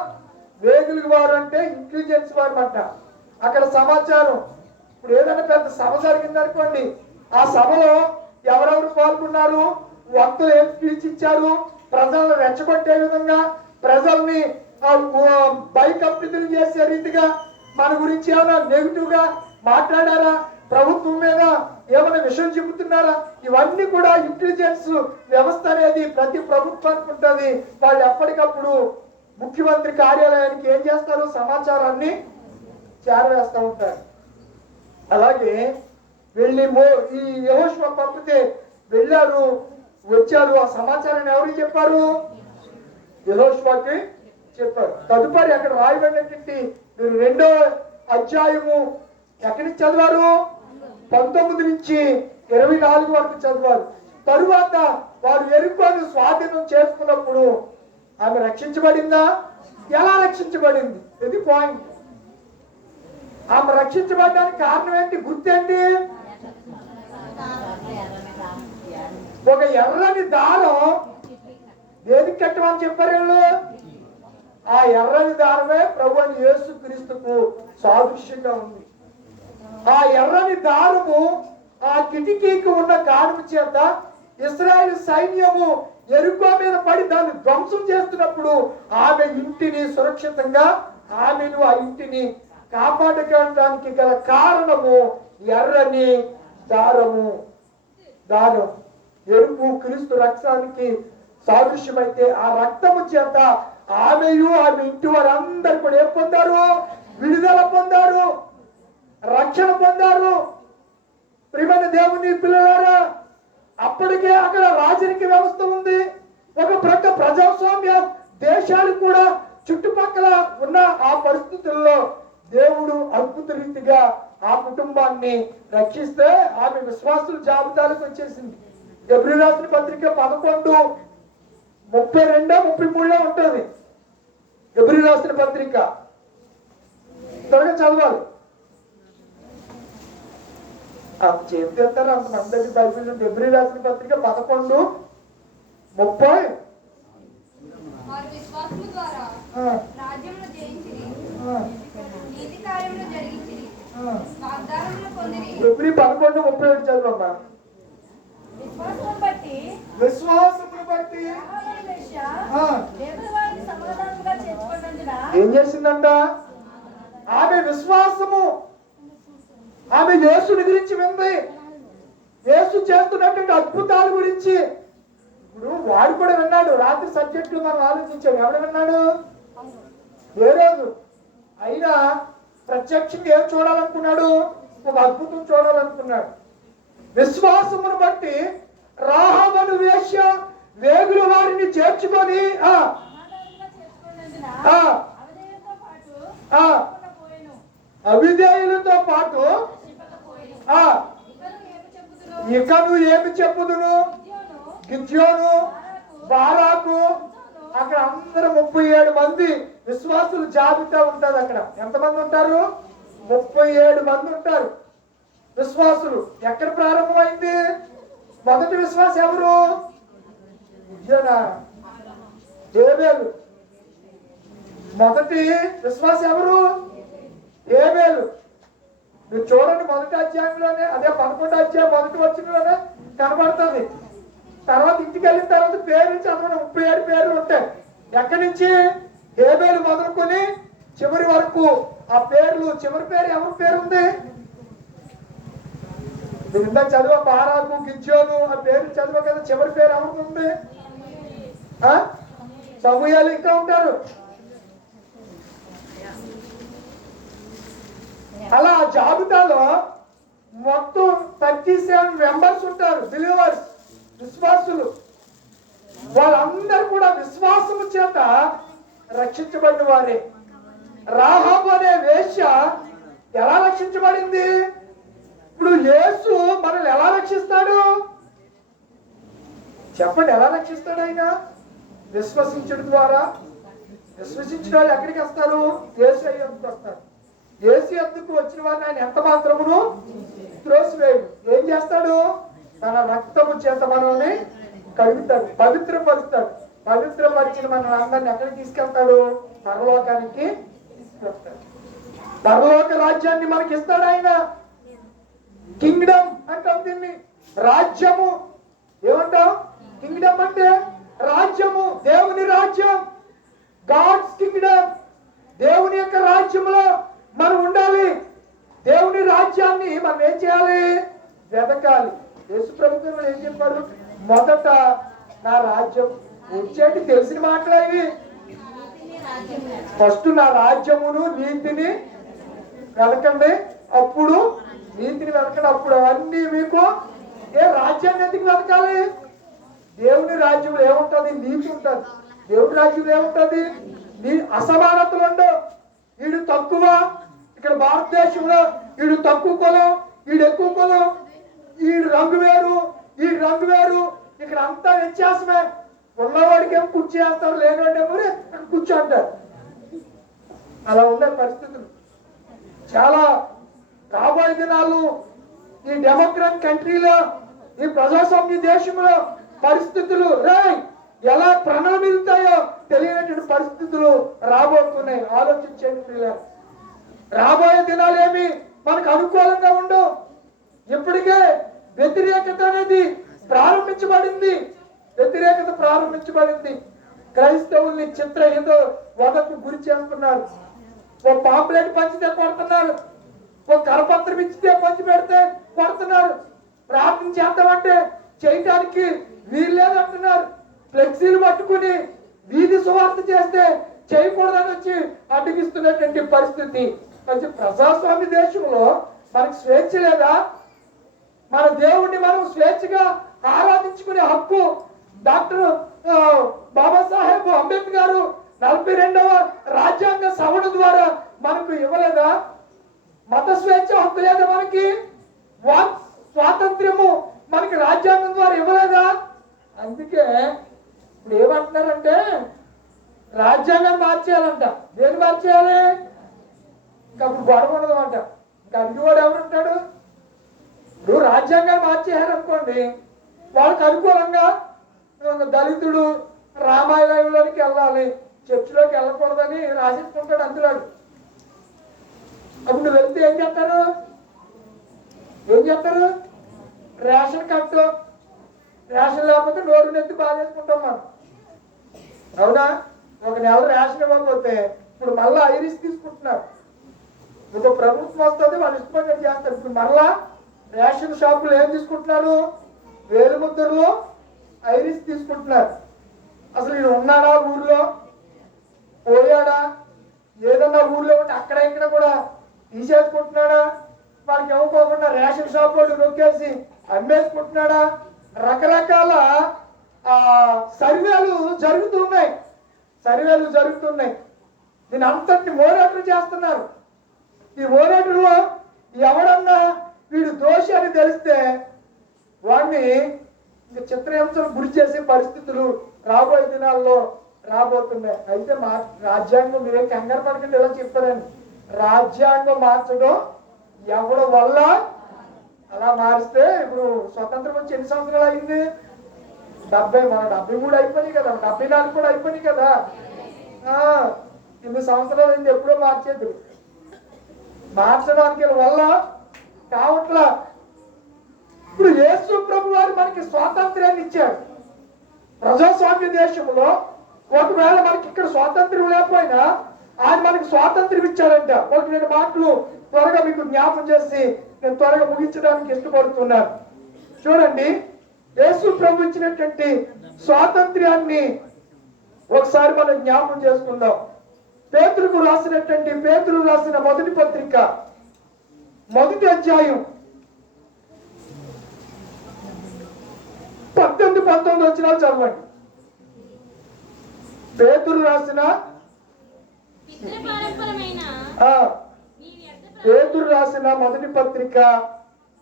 వేగులు వారు అంటే ఇంటెలిజెన్స్ వారు అంట. అక్కడ సమాచారం. ఇప్పుడు ఏదైనా పెద్ద సభ జరిగింది అనుకోండి, ఆ సభలో ఎవరెవరు పాల్గొన్నారు, వక్తలు ఏం స్పీచ్ ఇచ్చారు, ప్రజలను రెచ్చగొట్టే విధంగా, ప్రజల్ని భయకంపితులు చేసే రీతిగా మన గురించి ఏమైనా నెగిటివ్ గా మాట్లాడారా, ప్రభుత్వం మీద ఏమైనా విషయం చెబుతున్నారా, ఇవన్నీ కూడా ఇంటెలిజెన్స్ వ్యవస్థ అనేది ప్రతి ప్రభుత్వానికి ఉంటుంది. వాళ్ళు ఎప్పటికప్పుడు ముఖ్యమంత్రి కార్యాలయానికి ఏం చేస్తారు? సమాచారాన్ని చేరవేస్తూ ఉంటారు. అలాగే వెళ్ళి ఈ యెహోషువ పంపితే వెళ్ళారు, వచ్చారు. ఆ సమాచారాన్ని ఎవరికి చెప్పారు? యెహోషువకి చెప్పారు. తదుపరి అక్కడ రాయబడినటువంటి మీరు 2వ అధ్యాయము ఎక్కడి నుంచి చదివారు? 19 నుంచి 24 వరకు చదివారు. తరువాత వారు ఎరుకోను స్వాధీనం చేసుకున్నప్పుడు ఆమె రక్షించబడిందా? ఎలా రక్షించబడింది? ఇది పాయింట్. ఆమె రక్షించబడడానికి కారణం ఏంటి? గుర్తేంటి? ఒక ఎర్రని దారం దేనికి కట్టమని చెప్పారు వీళ్ళు? ఆ ఎర్రని దారమే ప్రభువైన యేసుక్రీస్తుకు సాదృశ్యంగా ఉంది. ఆ ఎర్రని దారము ఆ కిటికీకి ఉన్న కారణం చేత ఇశ్రాయేలు సైన్యము యెరికో మీద పడి దాన్ని ధ్వంసం చేస్తున్నప్పుడు ఆమె ఇంటిని సురక్షితంగా ఆమెను ఆ ఇంటిని కాపాడుకోవడానికి గల కారణము ఎర్రని దారము. దారం ఎరుపు క్రీస్తు రక్తానికి సాదృశ్యమైతే ఆ రక్తము చేత ఆమెయు ఆమె ఇంటి వారందరూ కూడా ఏం పొందారు? విడుదల పొందారు, రక్షణ పొందారు. ప్రియమైన దేవుని పిల్లలారా, అప్పటికే అక్కడ రాజరిక వ్యవస్థ ఉంది. ఒక ప్రక్క ప్రజాస్వామ్య దేశాలు కూడా చుట్టుపక్కల ఉన్న ఆ పరిస్థితుల్లో దేవుడు అద్భుత రీతిగా ఆ కుటుంబాన్ని రక్షిస్తే ఆమె విశ్వాసుల జాబితాలకు వచ్చేసింది. ఎబ్రీ రాసిన పత్రిక 11:32-33 ఉంటుంది. ఎబ్రీ రాసిన పత్రిక త్వరగా చదవాలి. చేస్తారు అంతమంది దగ్గర బైబిల్ ఉంది. ఎబ్రీ రాసిన పత్రిక 11:30. ఎబ్రీ 11:37 చదవమ్మా. విశ్వాసమును బట్టి ఏం చేసిందంట? ఆమె విశ్వాసము, ఆమె యేసుని గురించి వింది, యేసు చేస్తున్నటువంటి అద్భుతాల గురించి. ఇప్పుడు వాడు కూడా విన్నాడు. రాత్రి సబ్జెక్టులు మనం ఆలోచించాడు. ఎవడు విన్నాడు? ఏ రోజు అయినా ప్రత్యక్షంగా ఏం చూడాలనుకున్నాడు? ఒక అద్భుతం చూడాలనుకున్నాడు. విశ్వాసమును బట్టి రాహాబను వేశ్య వేగుల వారిని చేర్చుకొని అవిధేయులతో పాటు ఇకను ఏమి చెప్పుదును? గిద్యోను, బారాకు, అక్కడ అందరూ 37 మంది విశ్వాసుల జాబితా ఉంటుంది. అక్కడ ఎంతమంది ఉంటారు? 37 మంది ఉంటారు విశ్వాసులు. ఎక్కడ ప్రారంభమైంది? మొదటి విశ్వాసం ఎవరు? హేబేలు. మొదటి విశ్వాసం ఎవరు? హేబేలు. మీరు చూడండి, మొదటి అధ్యాయంలోనే, అదే 11వ అధ్యాయం మొదటి వచనంలోనే కనబడుతుంది. తర్వాత ఇంటికి వెళ్ళిన తర్వాత పేర్లు చదవడం 37 పేర్లు ఉంటాయి. ఎక్కడి నుంచి? హేబేలు మొదలుకొని చివరి వరకు ఆ పేర్లు. చివరి పేరు ఎవరి పేరు ఉంది? మీరు ఇందాక చదువు, బారాకు, గిద్యోను, ఆ పేర్లు చదువు కదా. చివరి పేరు ఎవరికి ఉంది? సమూయేలు. ఇంకా ఉంటారు. అలా జాబితాలో మొత్తం 37 మెంబర్స్ ఉంటారు, బిలీవర్స్, విశ్వాసులు. వాళ్ళందరూ కూడా విశ్వాసము చేత రక్షించబడిన వారే. రాహాబు అనే వేశ్య ఎలా రక్షించబడింది? ఇప్పుడు యేసు మనల్ని ఎలా రక్షిస్తాడు? చెప్పండి, ఎలా రక్షిస్తాడు ఆయన? విశ్వసించడం ద్వారా. విశ్వసించిన వాళ్ళు ఎక్కడికి వస్తారు? యేసు అయ్యేందుకు వస్తారు. యేసు ఎందుకు వచ్చిన వారిని ఆయన ఎంత మాత్రమును త్రోసివేయడు. ఏం చేస్తాడు? తన రక్తము చేత మనల్ని కడుగుతాడు, పవిత్రపరుస్తాడు. పవిత్రపరిచిన మన అందరిని ఎక్కడికి తీసుకెళ్తాడు? పరలోకానికి తీసుకెళ్తాడు. పరలోక రాజ్యాన్ని మనకి ఇస్తాడు ఆయన. కింగ్డమ్ అంటాం దీన్ని, రాజ్యము. ఏమంటాం? కింగ్డమ్ అంటే రాజ్యము, దేవుని రాజ్యం, గాడ్స్ కింగ్డమ్. దేవుని యొక్క రాజ్యంలో మనం ఉండాలి. దేవుని రాజ్యాన్ని మనం ఏం చేయాలి? వెతకాలి. యేసు ప్రభుత్వం ఏం చెప్పారు? మొదట నా రాజ్యం వచ్చేటి తెలిసిన మాటలు. ఫస్ట్ నా రాజ్యమును నీతిని వెతకండి, అప్పుడు నీతిని వెతకండి, అప్పుడు అవన్నీ మీకు. ఏ రాజ్యాన్ని ఎందుకు వెతకాలి? దేవుని రాజ్యంలో ఏముంటది? నీతి ఉంటుంది. దేవుని రాజ్యంలో ఏముంటది? అసమానతలు ఉండవు. వీడు తక్కువ, ఇక్కడ భారతదేశంలో వీడు తక్కువ కులం, వీడు ఎక్కువ కులం, వీడు రంగు వేరు, వీడు రంగు వేరు, ఇక్కడ అంతా వ్యత్యాసమే. ఉన్నవాడికి ఏమో కుర్చీ వేస్తారు, లేనివాడేమో కూర్చో అంటారు. అలా ఉండే పరిస్థితులు చాలా. రాబోయే దినాలు ఈ డెమోక్రాట్ కంట్రీలో, ఈ ప్రజాస్వామ్య దేశంలో పరిస్థితులు ఎలా ప్రణమిలుతాయో తెలియనటువంటి పరిస్థితులు రాబోతున్నాయి. ఆలోచించండి. రాబోయే దినాలు ఏమి మనకు అనుకూలంగా ఉండవు. ఇప్పటికే వ్యతిరేకత అనేది ప్రారంభించబడింది. వ్యతిరేకత ప్రారంభించబడింది. క్రైస్తవుల్ని చిత్రహిత వదకు గురి చేస్తున్నారు. ఓ పాంప్లెట్ పంచితే కొడుతున్నారు, ఓ కరపత్రం ఇచ్చితే పంచి పెడితే కొడుతున్నారు, ప్రార్థన చేద్దామంటే చేయటానికి వీల్లేదంటున్నారు, ఫ్లెక్సీలు పట్టుకుని వీధి సువార్త చేస్తే చేయకూడదని వచ్చి అడ్డగిస్తున్నటువంటి పరిస్థితి. మంచి ప్రజాస్వామ్య దేశంలో మనకి స్వేచ్ఛ లేదా? మన దేవుణ్ణి మనం స్వేచ్ఛగా ఆరాధించుకునే హక్కు డాక్టర్ బాబాసాహెబ్ అంబేద్కర్ 42వ రాజ్యాంగ సవరణ ద్వారా మనకు ఇవ్వలేదా? మత స్వేచ్ఛ హక్కు లేదా? మనకి స్వాతంత్ర్యము మనకి రాజ్యాంగం ద్వారా ఇవ్వలేదా? అందుకే ఇప్పుడు ఏమంటున్నారంటే రాజ్యాంగాన్ని మార్చేయాలంట. దేని మార్చేయాలి? ఇంకా అప్పుడు గొడవ ఉండదు అంట. ఇంకా అడిగివాడు ఎవరుంటాడు? ఇప్పుడు రాజ్యాంగాన్ని మార్చేయారు అనుకోండి, వాళ్ళకి అనుకూలంగా దళితుడు రామాయణంలోనికి వెళ్ళాలి, చర్చిలోకి వెళ్ళకూడదని రాసేసుకుంటాడు అందులో. అప్పుడు నువ్వు వెళ్తే ఏం చేస్తారు? రేషన్ కట్టు, రేషన్ లేకపోతే నోరు నెత్తి బాధేసుకుంటాం మనం. అవునా? ఒక నెల రేషన్ ఇవ్వకపోతే ఇప్పుడు మళ్ళా ఐరిస్ తీసుకుంటున్నారు. ఇంకో ప్రభుత్వం వస్తుంది, వాళ్ళు ఇష్టంగా చేస్తారు. ఇప్పుడు మళ్ళా రేషన్ షాపులు ఏం తీసుకుంటున్నారు? వేలు ముద్రలు, ఐరిస్ తీసుకుంటున్నారు. అసలు వీడు ఉన్నాడా ఊర్లో, పోయాడా, ఏదన్నా ఊర్లో ఉంటే అక్కడ ఇక్కడ కూడా తీసేసుకుంటున్నాడా, వాడికి ఇవ్వకోకుండా రేషన్ షాప్ వాళ్ళు నొక్కేసి అమ్మేసుకుంటున్నాడా? రకరకాల సర్వేలు జరుగుతున్నాయి. దీని అంతటి మోరేటర్లు చేస్తున్నారు. ఈ మోరేటర్లో ఎవడన్నా వీడు దోషి అని తెలిస్తే వాడిని ఇంకా చిత్రహింసలు గురి చేసే పరిస్థితులు రాబోయే దినాల్లో రాబోతున్నాయి. అయితే మా రాజ్యాంగం మీరేం కంగారు పడకండి, ఇలా చెప్పారని రాజ్యాంగం మార్చడం ఎవడ వల్ల అలా మారిస్తే ఇప్పుడు స్వతంత్రం వచ్చి ఎన్ని సంవత్సరాలు అయింది? 73 అయిపోయినాయి కదా, 74 కూడా అయిపోయినాయి కదా. 8 సంవత్సరాలు అయింది, ఎప్పుడో మార్చేది. మార్చడానికి వల్ల కావట్లా. ఇప్పుడు యేసు ప్రభు వారు మనకి స్వాతంత్ర్యాన్ని ఇచ్చారు. ప్రజాస్వామ్య దేశంలో ఒకవేళ మనకి ఇక్కడ స్వాతంత్ర్యం లేకపోయినా ఆయన మనకి స్వాతంత్ర్యం ఇచ్చారంట. 1-2 మాటలు త్వరగా మీకు జ్ఞాపం చేసి నేను త్వరగా ముగించడానికి ఇష్టపడుతున్నాను. చూడండి, యేసు ప్రభు ఇచ్చినటువంటి స్వాతంత్ర్యాన్ని ఒకసారి మనం జ్ఞాపం చేసుకుందాం. పేతురుకు రాసిన మొదటి పత్రిక 1వ అధ్యాయం 18-19 వచనాలు చదవండి. పేతురు రాసిన మొదటి పత్రిక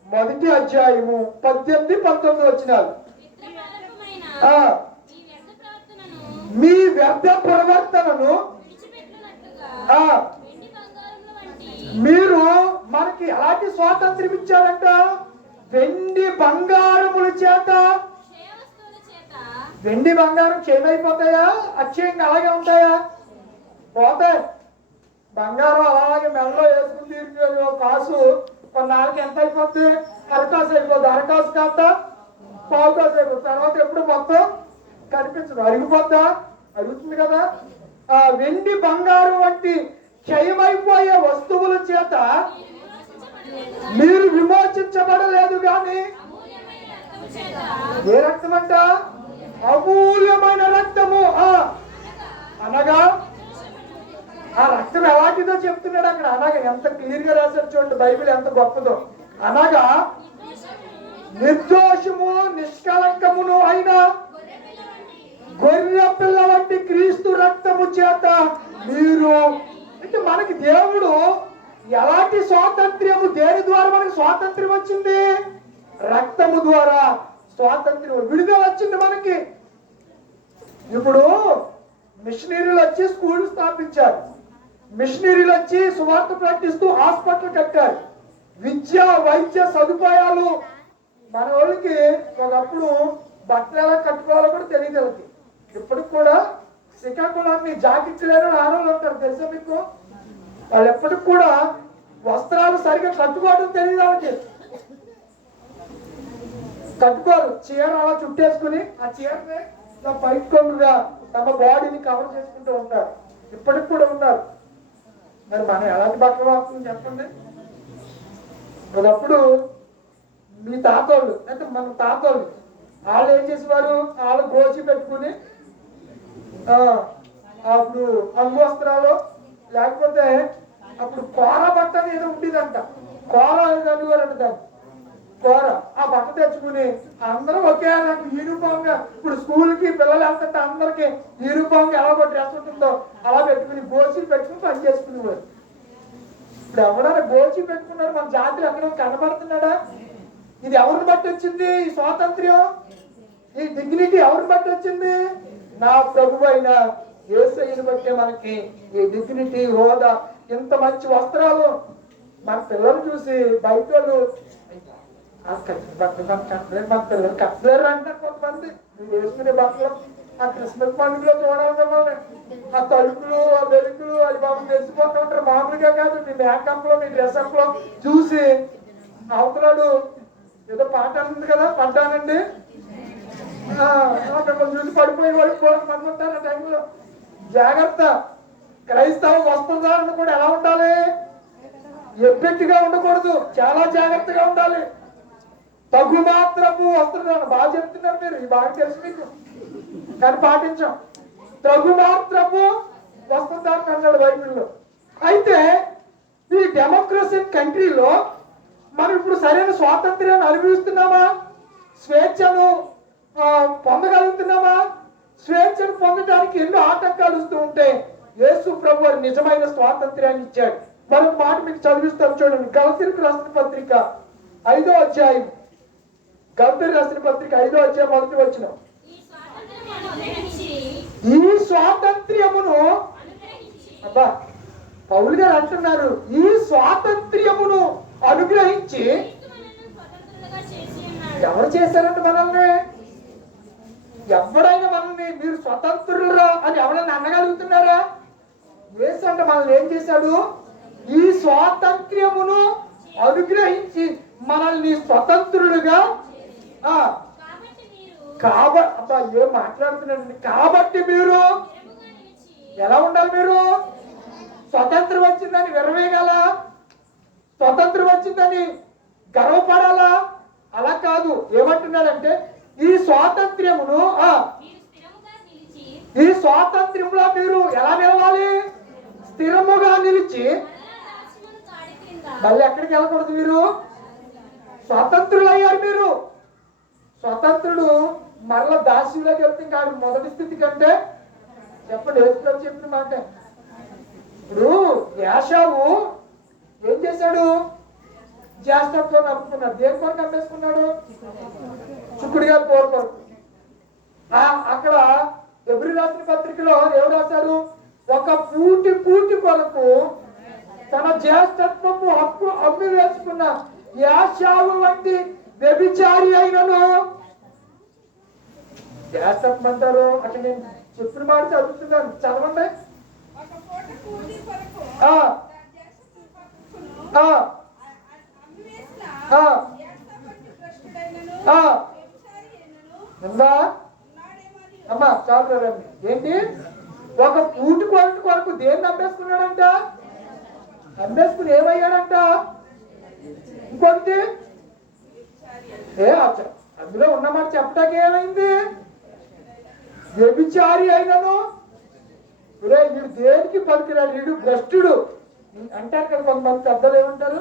1వ అధ్యాయము 18-19 వచనాలు. మీ వ్యర్థ ప్రవర్తనను మీరు మనకి ఎలాంటి స్వాతంత్ర్యం ఇచ్చారంట? వెండి బంగారముల చేత. వెండి బంగారం క్షయమైపోతాయా? అక్షయంగా అలాగే ఉంటాయా? పోతాయి. బంగారం అలాగే మెడలో వేసుకుని తీరుకో కాసు కొన్నాళ్ళకి ఎంత అయిపోద్ది? అరకాసు అయిపోద్ది. అరకాసు కాస్త పావుకాసు అయిపోతుంది. తర్వాత ఎప్పుడు మొత్తం కనిపించదు, అరిగిపోద్దా? అరుగుతుంది కదా. ఆ వెండి బంగారం వంటి క్షయమైపోయే వస్తువుల చేత మీరు విమోచించబడలేదు గాని ఏ రక్తం అంట? అమూల్యమైన రక్తము. అనగా ఆ రక్తం ఎలాంటిదో చెప్తున్నాడు అక్కడ. అనగా ఎంత క్లియర్ గా రాశారు చూడండి, బైబిల్ ఎంత గొప్పదో. అనగా నిర్దోషము నిష్కలంకమును అయిన గొర్రె పిల్ల వంటి క్రీస్తు రక్తము చేత మీరు. అంటే మనకి దేవుడు ఎలాంటి స్వాతంత్ర్యము, దేని ద్వారా మనకి స్వాతంత్ర్యం వచ్చింది? రక్తము ద్వారా స్వాతంత్ర్యం, విడుదల వచ్చింది మనకి. ఇప్పుడు మిషనరీలు వచ్చి స్కూల్ స్థాపించారు, మిషనరీలు వచ్చి సువార్త ప్రకటిస్తూ హాస్పిటల్ కట్టారు. విద్య వైద్య సదుపాయాలు మన వాళ్ళకి ఒకప్పుడు బట్టలు ఎలా కట్టుకోవాలో కూడా తెలియదు వాళ్ళకి. ఇప్పటికి కూడా శ్రీకాకుళాన్ని జాకెట్లు లేని ఆడవాళ్ళు ఉంటారు, తెలుసా మీకు? వాళ్ళు ఎప్పటికి కూడా వస్త్రాలు సరిగ్గా కట్టుకోవడం తెలియదు వాళ్ళకి. కట్టుకోరు, చీర అలా చుట్టేసుకుని ఆ చీరని ఇలా బయట కొంగుగా తమ బాడీని కవర్ చేసుకుంటూ ఉంటారు. ఇప్పటికి కూడా ఉన్నారు. మరి మనం ఎలాంటి బట్టలు వాడుతుంది చెప్పండి. ఒకప్పుడు మీ తాతోళ్ళు అంటే మన తాతోళ్ళు వాళ్ళు ఏం చేసేవారు, వాళ్ళు గోచి పెట్టుకుని అప్పుడు అంగు వస్త్రాలు లేకపోతే అప్పుడు కోర బట్ట ఏదో ఉండేదంట. కోర అనేవారంట దాన్ని, కోర. ఆ బట్ట తెచ్చుకుని అందరూ ఒకే యూనిఫామ్ గా, ఇప్పుడు స్కూల్ కి పిల్లలు వెళ్తుంటే అందరికి యూనిఫామ్ గా ఎలా డ్రెస్ ఉంటుందో అలా పెట్టుకుని గోచి పెట్టుకుని పని చేసుకునేవారు. ఇప్పుడు ఎవరైనా గోచి పెట్టుకున్నారు మన జాతిలో ఎక్కడ కనబడుతున్నాడా? ఇది ఎవరిని బట్టి వచ్చింది? ఈ స్వాతంత్ర్యం, ఈ డిగ్నిటీ ఎవరిని బట్టి వచ్చింది? నా ప్రభు అయిన యేసయ్యను బట్టే మనకి ఈ డిగ్నిటీ, హోదా, ఇంత మంచి వస్త్రాలు. మన పిల్లలు చూసి బయట వాళ్ళు మన పిల్లలు కట్టలేరు అంటారు కొంతమంది. మీరు వేసుకునే బట్టలు ఆ క్రిస్మస్ పండుగలో చూడాలి మిమ్మల్ని, ఆ తలుపులు, ఆ వెలుగులు, అది బాబు తెలిసిపోతూ ఉంటారు. మామూలుగా కాదు, మీ మేకప్ లో, మీ డ్రెస్అప్ లో చూసి అవతలాడు ఏదో పాట ఉంది కదా, పడ్డానండి మిమ్మల్ని చూసి పడిపోయి వాళ్ళు మంది ఉంటారు ఆ టైంలో. జాగ్రత్త. క్రైస్తవ వస్త్రధారణ కూడా ఎలా ఉండాలి? ఎబ్బెట్టిగా ఉండకూడదు, చాలా జాగ్రత్తగా ఉండాలి. తగు మాత్రపు వస్త్రధారణ. బాగా చెప్తున్నారు మీరు, ఇది బాగా తెలుసు మీకు, కానీ పాటించాం. తగు మాత్రపు వస్త్రధారణ అన్నాడు బైబిల్లో. అయితే ఈ డెమోక్రసీ కంట్రీలో మనం ఇప్పుడు సరైన స్వాతంత్ర్యాన్ని అనుభవిస్తున్నామా? స్వేచ్ఛను పొందగలుగుతున్నామా? స్వేచ్ఛను పొందడానికి ఎన్నో ఆటంకాలు వస్తూ ఉంటే యేసు ప్రభు వారి నిజమైన స్వాతంత్ర్యాన్ని ఇచ్చాడు. మరొక మాట మీకు చదివిస్తాను చూడండి. గలతీయులకు రాసిన పత్రిక 5వ అధ్యాయం, గలతీయులకు రాసిన పత్రిక 5వ అధ్యాయం 1వ వచనం. ఈ స్వాతంత్ర్యమును, అబ్బా పౌలు గారు అంటున్నారు, ఈ స్వాతంత్ర్యమును అనుగ్రహించి ఎవరు చేశారంటే మనల్ని? ఎవరైనా మనల్ని మీరు స్వతంత్రులురా అని ఎవరైనా అనగలుగుతున్నారా? యేసు అంటే మనల్ని ఏం చేశాడు? ఈ స్వాతంత్ర్యమును అనుగ్రహించి మనల్ని స్వతంత్రులుగా అబ్బా ఏం మాట్లాడుతున్నాడండి. కాబట్టి మీరు ఎలా ఉండాలి? మీరు స్వతంత్రం వచ్చిందని విరవేగాల, స్వతంత్రం వచ్చిందని గర్వపడాలా? అలా కాదు. ఏమంటున్నాడంటే ఈ స్వాతంత్ర్యమును, ఈ స్వాతంత్ర్యంలో మీరు ఎలా నిలవాలి? స్థిరముగా నిలిచి. మళ్ళీ ఎక్కడికి వెళ్ళకూడదు. మీరు స్వతంత్రులు అయ్యారు. మీరు స్వతంత్రుడు మరలా దాస్యంలోకి వెళ్తే కాదు. మొదటి స్థితి కంటే చెప్పండి, యేసు చెప్పిన మాట. ఇప్పుడు యాషావు ఏం చేశాడు? జ్యేష్ఠత్వం నమ్ముకున్నాడు. దేని కొరకు అమ్మేసుకున్నాడు? చుక్కుడుగా కోరుకోరు. అక్కడ ఎబ్రీ రాసిన పత్రికలో ఎవరు రాశారు? ఒక పూటి కొరకు తన జ్యేష్ఠత్వపు హక్కు అమ్మి వేసుకున్న యాషావు వంటి వ్యభిచారి అయినను, జ్యేష్ఠత్వం అంటారు. అక్కడ నేను చెప్పిన మాట చదువుతున్నాను, చదవండి. అమ్మా చాలు రండి. ఏంటి? ఒక పూటి కొరకు దేన్ని అమ్మేసుకున్నాడంట? అమ్మేసుకుని ఏమయ్యాడంట? ఇంకొకటి అందులో ఉన్నమాట చెప్పడానికి ఏమైంది? వ్యభిచారి అయినను. వీడు దేనికి పలికిరాడు, వీడు భ్రష్టుడు అంటారు కదా కొంతమంది పెద్దలు. ఏమంటారు?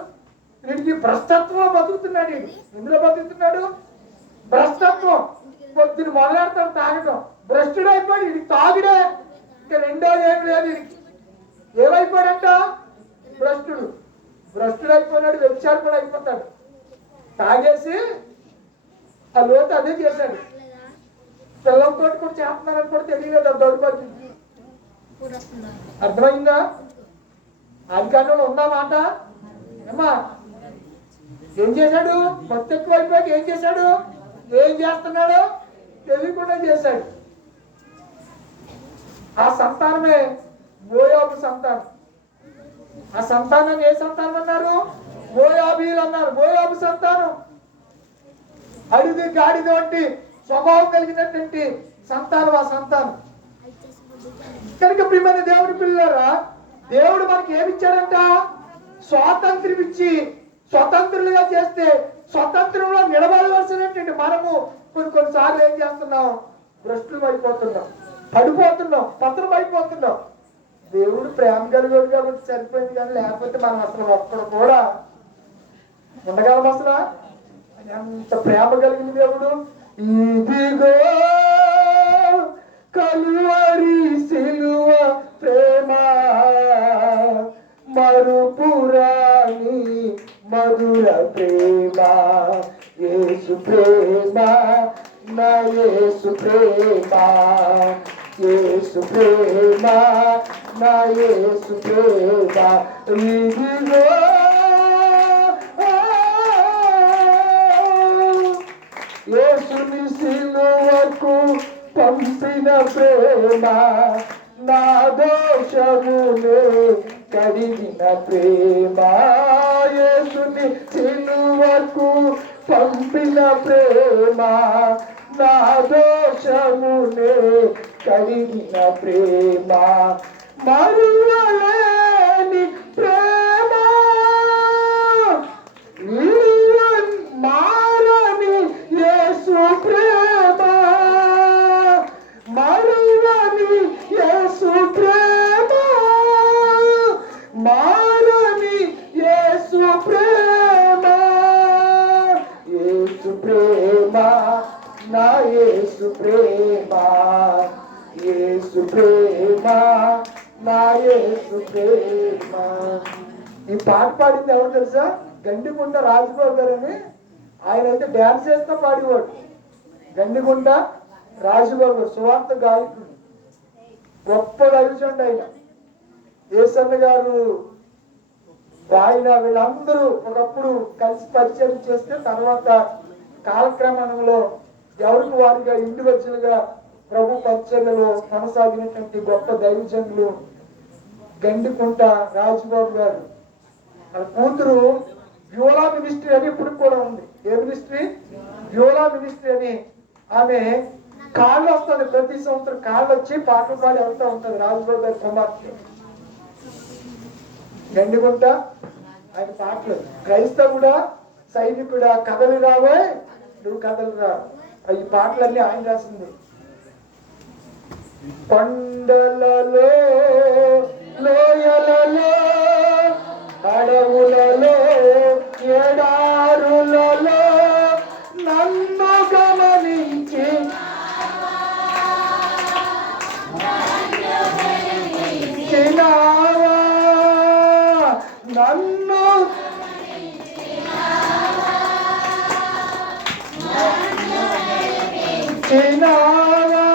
వీడికి భ్రష్టత్వం బతుకుతున్నాడు. వీడు ఎందులో బతుకుతున్నాడు? భ్రష్టత్వం. పొద్దున మొదలెడతాడు తాగటం, భ్రష్టుడు అయిపోయాడు. వీడికి తాగుడే, ఇంకా రెండోది ఏం లేదు. వీడికి ఏమైపోయాడంట? భ్రష్టుడు అయిపోయినాడు. వ్యభిచారి కూడా అయిపోతాడు. తాగేసి ఆ లోటు అదే చేశాడు. పిల్లలతో కూడా చేస్తున్నారని కూడా తెలియలేదు. అది దొరికొచ్చింది. అర్థమైందా? ఆదికాండంలో ఉందా మాట? ఏమా ఏం చేశాడు? భక్తి ఎక్కువ అయిపోయాక ఏం చేశాడు? ఏం చేస్తున్నాడు తెలియకుండా చేశాడు. ఆ సంతానమే మోయాబు సంతానం. ఆ సంతానాన్ని ఏ సంతానం అన్నారు? మోయాబీలు అన్నారు. మోయాబు సంతానం. అడిది గాడిద వంటి స్వభావం కలిగినటువంటి సంతానం ఆ సంతానం. కనుక ప్రియమైన దేవుడి పిల్లలారా, దేవుడు మనకి ఏమిచ్చాడంట? స్వాతంత్ర్యం ఇచ్చి స్వతంత్రులుగా చేస్తే స్వతంత్రంలో నిలబడవలసినటువంటి మనము కొన్నిసార్లు ఏం చేస్తున్నాం? భ్రష్టులు అయిపోతున్నాం, పడిపోతున్నాం, పత్రం అయిపోతున్నాం. దేవుడు ప్రేమ కలిగాడు కాబట్టి సరిపోయింది, కానీ లేకపోతే మనం అసలు ఒక్కడు కూడా ఉండగలం అసలు? ఎంత ప్రేమ కలిగిన దేవుడు! ఇదిగో కలువరి సిలువ ప్రేమ, మరుపురాని మధుర ప్రేమ, యేసు ప్రేమ, నా యేసు ప్రేమ, యేసు ప్రేమ, నా యేసు ప్రేమ. ఇదిగో యేసుని సిలువకు పంపిన ప్రేమ, నా దోషమునే కడిగిన ప్రేమ, యేసుని సిలువకు పంపిన ప్రేమ, నా దోషమునే కడిగిన ప్రేమ, మరువలేని ప్రేమ, మారని యేసు ప్రేమ, మరువని యేసు ప్రేమ, మారని యేసు ప్రేమ, యేసు ప్రేమ, నా యేసు ప్రేమ, యేసు ప్రేమ, నా యేసు ప్రేమ. ఈ పాట పాడింది ఎవరు తెలుసా? గండిగుంట రాజుబాబు గారు అని. ఆయన అయితే డ్యాన్స్ చేస్తా పాడేవాడు. గండిగుంట రాజుబాబు గారు సువార్త గాయకుడు, గొప్ప దైవజనుడు ఆయన. ఏసన్న గారు, ఆయన వీళ్ళందరూ ఒకప్పుడు కలిసి పరిచయం చేస్తే తర్వాత కాలక్రమంలో ఎవరికి వారిగా ఇండివిజువల్గా ప్రభు పరిచర్యలో కొనసాగినటువంటి గొప్ప దైవజనులు గండికుంట రాజుబాబు గారు. వాళ్ళ కూతురు వ్యూలా మినిస్ట్రీ అని ఇప్పుడు కూడా ఉంది. ఏ మినిస్ట్రీ? వ్యూలా మినిస్ట్రీ అని. ఆమె కాళ్ళు వస్తుంది, ప్రతి సంవత్సరం కాళ్ళు వచ్చి పాటలు పాడి వెళ్తూ ఉంటుంది. రాజుబాబు గారి కుమార్తె గండిగుంట. ఆయన పాటలు క్రైస్తవుడా సైనికుడా కథలు రావే నువ్వు కథలు రా, ఈ పాటలన్నీ ఆయన రాసింది. కొండలలో లోయలలో అడవులలో ఎడారులలో నన్ను గమనించి నన్ను చిన్నావా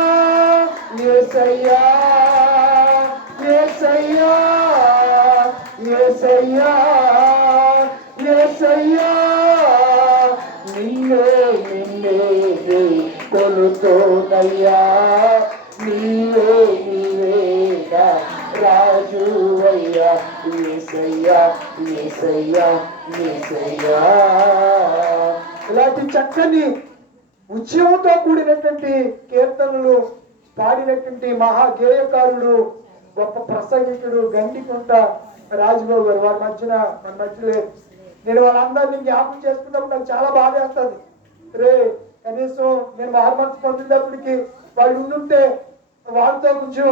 యేసయ్యా, యేసయ్యా, యేసయ్యా, యేసయ్యా, నిన్నే నిన్నే కొలుతోనయ్యా, నీవే నీవేగా రాజువయ్యా, యేసయ్యా, యేసయ్యా, యేసయ్యా. ఇలాంటి చక్కని ఉద్యమంతో కూడినటువంటి కీర్తనలు పాడినటువంటి మహాగేయకారుడు, గొప్ప ప్రసంగికుడు గండికుంట రాజుబాబు గారు. వారి మధ్యన మన మధ్య లేదు. నేను వాళ్ళందరినీ జ్ఞాపకం చేసుకున్నప్పుడు నాకు చాలా బాధ వేస్తుంది. రే కనీసం నేను మార్మర్చి పొందినప్పటికీ వాళ్ళు ఉండుంటే వాళ్ళతో కొంచెం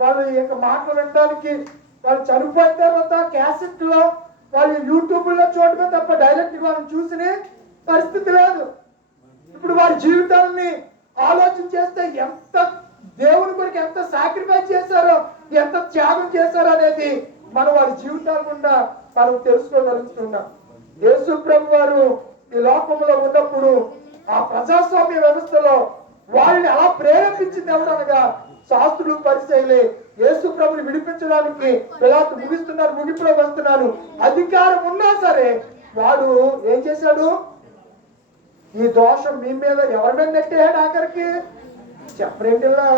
వాళ్ళ యొక్క మాటలు వినడానికి, వాళ్ళు చనిపోయిన తర్వాత క్యాసెట్ లో వాళ్ళు యూట్యూబ్లో చూడటమే తప్ప డైరెక్ట్ వాళ్ళని చూసిన పరిస్థితి లేదు. ఇప్పుడు వారి జీవితాలని ఆలోచన చేస్తే ఎంత దేవుని కొరకు ఎంత సాక్రిఫైస్ చేశారో, ఎంత త్యాగం చేశారో అనేది మనం వారి జీవితాల గుండా మనం తెలుసుకోగలుగుతున్నాం. యేసు ప్రభు వారు ఈ లోకంలో ఉన్నప్పుడు ఆ ప్రజాస్వామ్య వ్యవస్థలో వారిని అలా ప్రేరేపించింది ఎవరనగా శాస్త్రులు పరిచయలే. యేసు ప్రభుని విడిపించడానికి పిలాతు ముగిస్తున్నారు, ముగింపులోకి వస్తున్నారు. అధికారం ఉన్నా సరే వాడు ఏం చేశాడు? ఈ దోషం మీ మీద ఎవరి మీద నెట్టాడు? ఆఖరికి చెప్పరేంటిలా,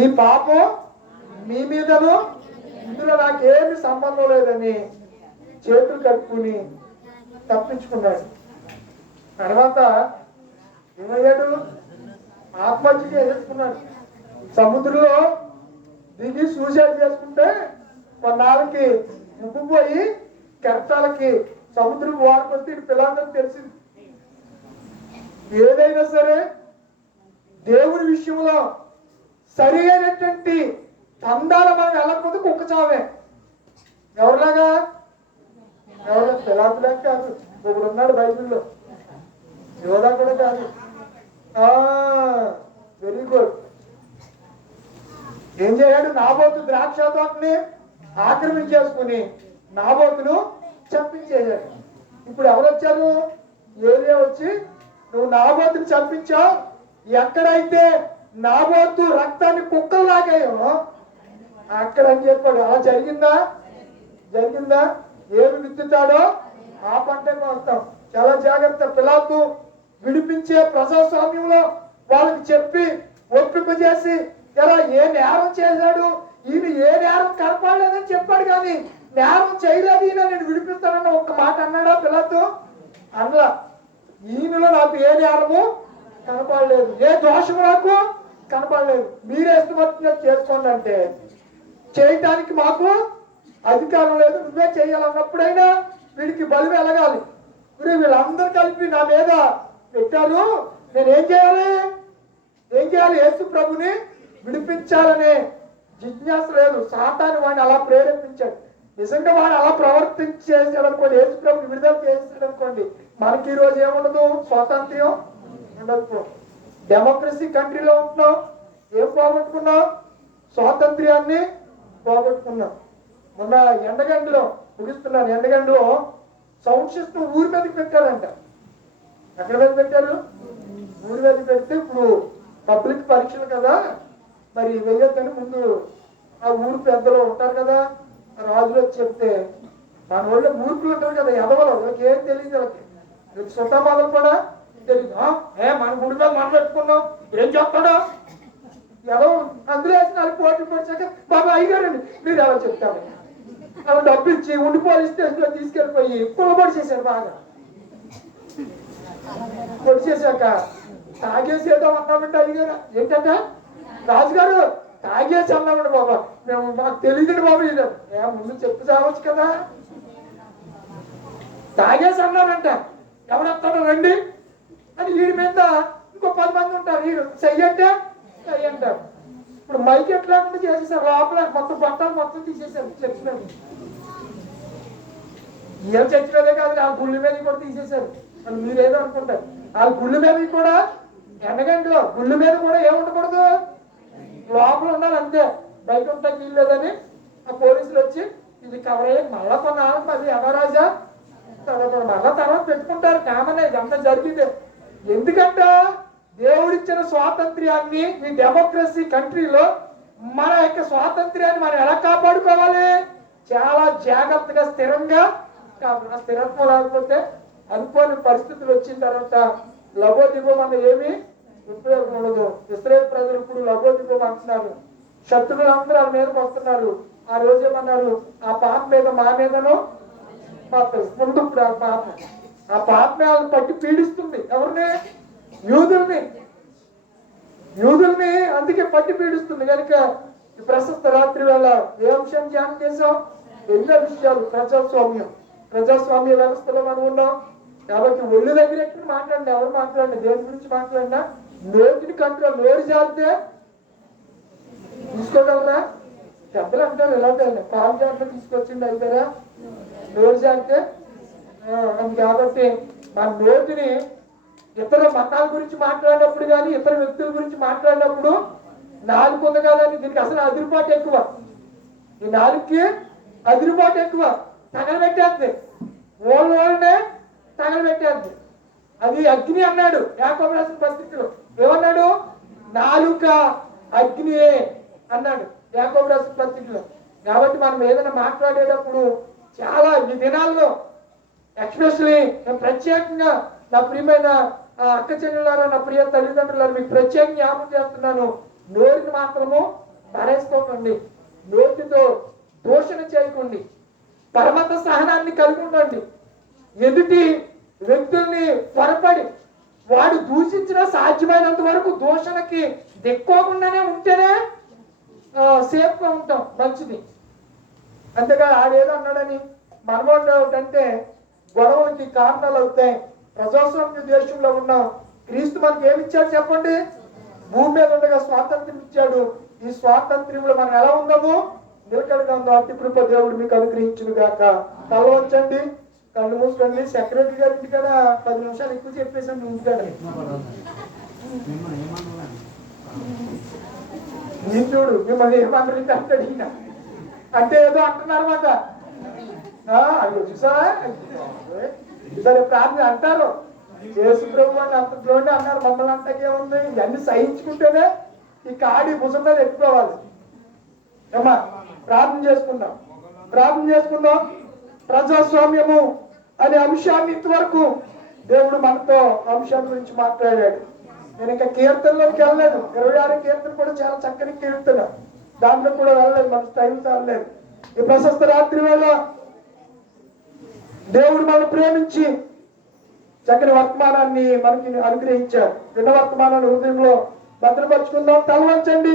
ఈ పాపం మీ మీదను, ఇందులో నాకేమి సంబంధం లేదని చేతులు కట్టుకుని తప్పించుకున్నాడు. తర్వాత ఏమయ్యాడు? ఆత్మహత్య చేసుకున్నాడు. సముద్రంలో దిగి సూసైడ్ చేసుకుంటే కొన్నాళ్ళకి ఉబ్బిపోయి కెరటాలకి సముద్రం వాడుకొస్తే పిల్లలందరూ తెలిసింది. ఏదైనా సరే దేవుని విషయంలో సరి అయినటువంటి పందాల మనం వెళ్ళకపోతే కుక్క చావే. ఎవరిలాగా? ఎవరు? పిలాతులాగా కాదు. ఒకడు ఉన్నాడు బైబిల్లో, యోధా కూడా కాదు. Very good. ఏం చేయాడు? నాబోతు ద్రాక్ష తోటని ఆక్రమించేసుకుని నాబోతును చంపించేశాడు. ఇప్పుడు ఎవరు వచ్చారు? ఏలియా వచ్చి నువ్వు నాబోతుని చంపించావు, ఎక్కడైతే నాబోతు రక్తాన్ని కుక్కలు లాగాయో అక్కడ అని చెప్పాడు. అలా జరిగిందా? జరిగిందా? ఏమి విత్తుతాడో ఆ పంటకు వస్తాం. చాలా జాగ్రత్త. పిలాతు విడిపించే ప్రజాస్వామ్యంలో వాళ్ళకి చెప్పి ఒప్పింప చేసి ఎలా ఏ నేరం చేశాడు, ఈయన ఏ నేరం కనపడలేదని చెప్పాడు. కానీ నేరం చేయలేదు, ఈయన నేను విడిపిస్తానని ఒక్క మాట అన్నాడా పిలాతు? అనలా. ఈయనలో నాకు ఏ నేరము కనపడలేదు, ఏ దోషము నాకు కనపడలేదు, మీరే ఇష్టమొచ్చినట్టు చేసుకోండి అంటే చేయటానికి మాకు అధికారం లేదు, నువ్వే చేయాలన్నప్పుడైనా వీడికి బలి వెలగాలి. వీళ్ళందరూ కలిపి నా మీద పెట్టారు, నేను ఏం చేయాలి? ఏం చేయాలి? యేసు ప్రభుని విడిపించాలనే జిజ్ఞాస లేదు. సాతాను వాడిని అలా ప్రేరేపించాడు. నిజంగా వాడు అలా ప్రవర్తించేసాడు అనుకోండి, యేసు ప్రభుని విడుదల చేసాడు అనుకోండి, మనకి ఈ రోజు ఏముండదు? స్వాతంత్ర్యం ఉండదు. డెమోక్రసీ కంట్రీలో ఉంటున్నాం, ఏం పోగొట్టుకున్నాం? స్వాతంత్ర్యాన్ని పోగొట్టుకున్నాం. మొన్న ఎండగండిలో ముగిస్తున్నాను, ఎండగండిలో సౌండ్ సిస్టమ్ ఊరి మీదకి పెట్టారంట. ఎక్కడ మీద పెట్టారు? ఊరి మీద పెడితే ఇప్పుడు పబ్లిక్ పరీక్షలు కదా, మరి వెయ్యొద్దని ముందు ఆ ఊరు పెద్దలు ఉంటారు కదా, రాజులు వచ్చి చెప్తే మన వాళ్ళు మూర్ఖులు ఉంటారు కదా, ఎదవలు, వాళ్ళకి ఏం తెలియదు, వాళ్ళకి సుతమాదం కూడా తెలియదు. మన గుడి మీద మనం పెట్టుకున్నాం, ఏం చెప్తాడో ఎలా అందులో వేసి నాకు పోటీ పొడిచాక బాబా అయ్యారండి మీరు ఎలా చెప్తారు? అలా డబ్బు ఇచ్చి ఉండి పోలీస్ స్టేషన్ లో తీసుకెళ్ళిపోయి పొలబడి చేశారు. బాగా పొడి చేశాక తాగేసి ఏదో అన్నామంటే అయ్యారు. ఏంటంట? రాజుగారు తాగేసి అన్నామండి బాబా, మేము మాకు తెలియదండి బాబా. ఇది ముందు చెప్పు చావచ్చు కదా. తాగేసి అన్నారంట. ఎవడొస్తాడో రండి అని వీడి మీద ఇంకో 10 మంది ఉంటారు. వీడు చెయ్యంటే చెయ్యంటారు. ఇప్పుడు మైక్ ఎట్లా చేసేసారు, లోపల మొత్తం బట్టలు మొత్తం తీసేసారు. చర్చి మీద ఏం చర్చి మీదే కాదు, ఆ గుళ్ళ మీద కూడా తీసేశారు. మరి మీరేదో అనుకుంటారు, ఆ గుళ్ళ మీద కూడా ఎండగంటలో గుళ్ళ మీద కూడా ఏముండకూడదు, లోపల ఉండాలి అంతే, బయట ఉంటాకి వీల్లేదని ఆ పోలీసులు వచ్చి ఇది కవర్ అయ్యి మళ్ళా కొన్నాళ్ళకి అది యమరాజా మళ్ళా తర్వాత పెట్టుకుంటారు. కామనే ఇదంతా జరిగిందే. ఎందుకంట దేవుడిచ్చిన స్వాతంత్ర్యాన్ని ఈ డెమోక్రసీ కంట్రీలో మన యొక్క స్వాతంత్ర్యాన్ని మనం ఎలా కాపాడుకోవాలి? చాలా జాగ్రత్తగా స్థిరంగా కాపాడు. స్థిరత్వం లేకపోతే అనుకోని పరిస్థితులు వచ్చిన తర్వాత లబోదిబోం అన్న ఏమి ఉపయోగం ఉండదు. ఇశ్రాయేలు ప్రజలు ఇప్పుడు లబోదిబోం అంటున్నారు, శత్రువులందరూ వాళ్ళ మీదకి వస్తున్నారు. ఆ రోజు ఏమన్నారు? ఆ పాప మీద మా మీదను ముందు ఇప్పుడు ఆ పాప వాళ్ళని పట్టి పీడిస్తుంది. ఎవరిని? యూదుల్ని అందుకే పట్టి పీడిస్తుంది. కనుక ఈ ప్రశస్త రాత్రి వేళ ఏ అంశం ధ్యానం చేసాం? ఎన్నో విషయాలు. ప్రజాస్వామ్య వ్యవస్థలో మనం ఉన్నాం కాబట్టి ఒళ్ళు దగ్గర ఎక్కడ మాట్లాడండి, ఎవరు మాట్లాడండి, దేని గురించి మాట్లాడినా నోటిని కంట్రోల్. నోరు జారితే తీసుకోగలరా? పెద్దలు అంటారు ఎలా పాలు జాగ్రత్త తీసుకొచ్చింది అయిపోయారా నోరు జారితే. కాబట్టి మన నోటిని ఇతర మతాల గురించి మాట్లాడినప్పుడు కానీ ఇతర వ్యక్తుల గురించి మాట్లాడినప్పుడు నాలుగు ఉంది కదండి, దీనికి అసలు అదిరిపాటు ఎక్కువ. ఈ నాలుగుకి అదిరిపాటు ఎక్కువ. తగలబెట్టేద్ది, వాళ్ళనే తగలబెట్టేద్ది. అది అగ్ని అన్నాడు యాకోబు రాసిన పత్రికలో. ఏమన్నాడు? నాలుక అగ్నియే అన్నాడు యాకోబు రాసిన పత్రికలో. కాబట్టి మనం ఏదైనా మాట్లాడేటప్పుడు చాలా ఈ దినాల్లో ఎక్స్పెషలీ నేను ప్రత్యేకంగా నా ప్రియమైన అక్క చెల్లెలారా, నా ప్రియ తల్లిదండ్రులారా, మీకు ప్రత్యేకంగా జ్ఞాపకం చేస్తున్నాను, నోటిని మాత్రము పారేసుకోకండి, నోటితో దూషణ చేయకండి, పరమత సహనాన్ని కలిగి ఉండండి, ఎదుటి వ్యక్తుల్ని త్వరపడి వాడు దూషించిన సాధ్యమైనంత వరకు దూషణకి దిక్కోకుండానే ఉంటేనే సేఫ్గా ఉంటాం, మంచిది. అంతేగా ఆడేదో అన్నాడని మనమోడు అంటే గొడవలకి కారణాలు అవుతాయి. ప్రజాస్వామ్య దేశంలో ఉన్నాం. క్రీస్తు మనకి ఏమి ఇచ్చాడు చెప్పండి? భూమి మీద ఉండగా స్వాతంత్ర్యం ఇచ్చాడు. ఈ స్వాతంత్ర్యంలో మనం ఎలా ఉందాము? నిలకడగా ఉందాం. అట్టి కృప దేవుడు మీకు అనుగ్రహించును గాక. తల వంచండి, కళ్ళు మూసుకోండి. సెక్రటరీ గారి ఇంటికాడ 10 నిమిషాలు ఎక్కువ చెప్పేసాను. ఇంటికాడ నేను చూడు మిమ్మల్ని ఏమన్నారు అంటాడు ఈయన. అంటే ఏదో అంటున్నారన్నమాట. అయ్యో చూసారా, సరే ప్రార్థన అంటారు. యేసు ప్రభు అని అంత ద్రోణి అన్నారు. మమ్మల్ని అంతకే ఉంది. ఇవన్నీ సహించుకుంటేనే ఈ కాడి భుజం మీద ఎక్కుకోవాలి. అమ్మా ప్రార్థన చేసుకుందాం. ప్రజాస్వామ్యము అనే అంశాన్ని ఇంతవరకు దేవుడు మనతో అంశం గురించి మాట్లాడాడు. నేను ఇంకా కీర్తనలోకి వెళ్ళలేదు. 26 కీర్తన కూడా చాలా చక్కని కీర్తన. దాంట్లో కూడా వెళ్ళలేదు, మన టైం చాలలేదు. ఈ ప్రశస్త రాత్రి వేళ దేవుడు మనం ప్రేమించి చక్కని వర్తమానాన్ని మనకి అనుగ్రహించారు. విన్న వర్తమానాన్ని హృదయంలో భద్రపరుచుకుందాం. తలవంచండి,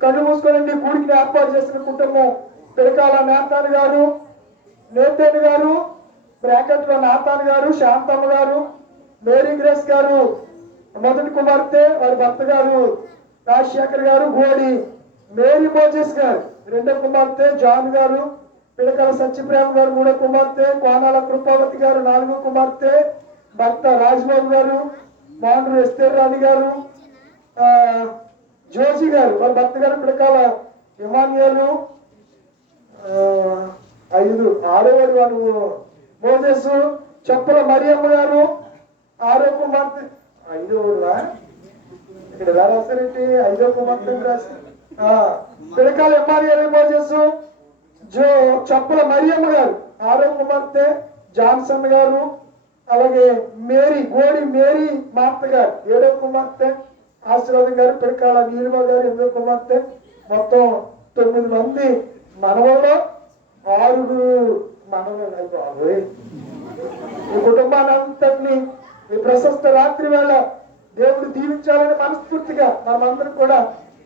కళ్ళు మూసుకోనండి. కూడికి ఏర్పాటు చేసిన కుటుంబం పిడకాల నేతాన్ గారు, నేతేన్ గారు, బ్రాకెట్ లో నాతాన్ గారు, శాంతమ్మ గారు, మేరీ గ్రేస్ గారు మొదటి కుమార్తె, వారి భర్త గారు రాజశేఖర్ గారు, గోడి మేరీ మోజెస్ గారు రెండో కుమార్తె, జాన్ గారు, పిడకల సత్యప్రేమ గారు మూడో కుమార్తె, కోనాల కృపావతి గారు 4వ కుమార్తె, భర్త రాజ్బాబు గారు, మాండ్రు ఎస్తేర్ రాణి గారు, జోజీ గారు వారి భర్త గారు, పిడకాల ఇమానియలు, 6వ వారు మోజెస్, చెప్పుల మరియమ్మ గారు 6వ కుమార్తె. 5వ ఇక్కడ ఎలా రాశారంటే 5వ కుమార్తె రాసి పిడకాల ఇమానియలు, మోజెస్, చెప్పుల మరియమ్మ గారు 6వ కుమార్తె, జాన్సన్ గారు, అలాగే గోడి మేరీ మార్త గారు 7వ కుమార్తె, ఆశీర్వాదం గారు, పిడకాల నీలిమ గారు 8వ కుమార్తె. మొత్తం 9 మంది మనవల్లో 6 మనవలు. ఈ కుటుంబాన్ని అంతటిని ఈ ప్రశస్త రాత్రి వేళ దేవుడు దీవించాలని మనస్ఫూర్తిగా మనమందరం కూడా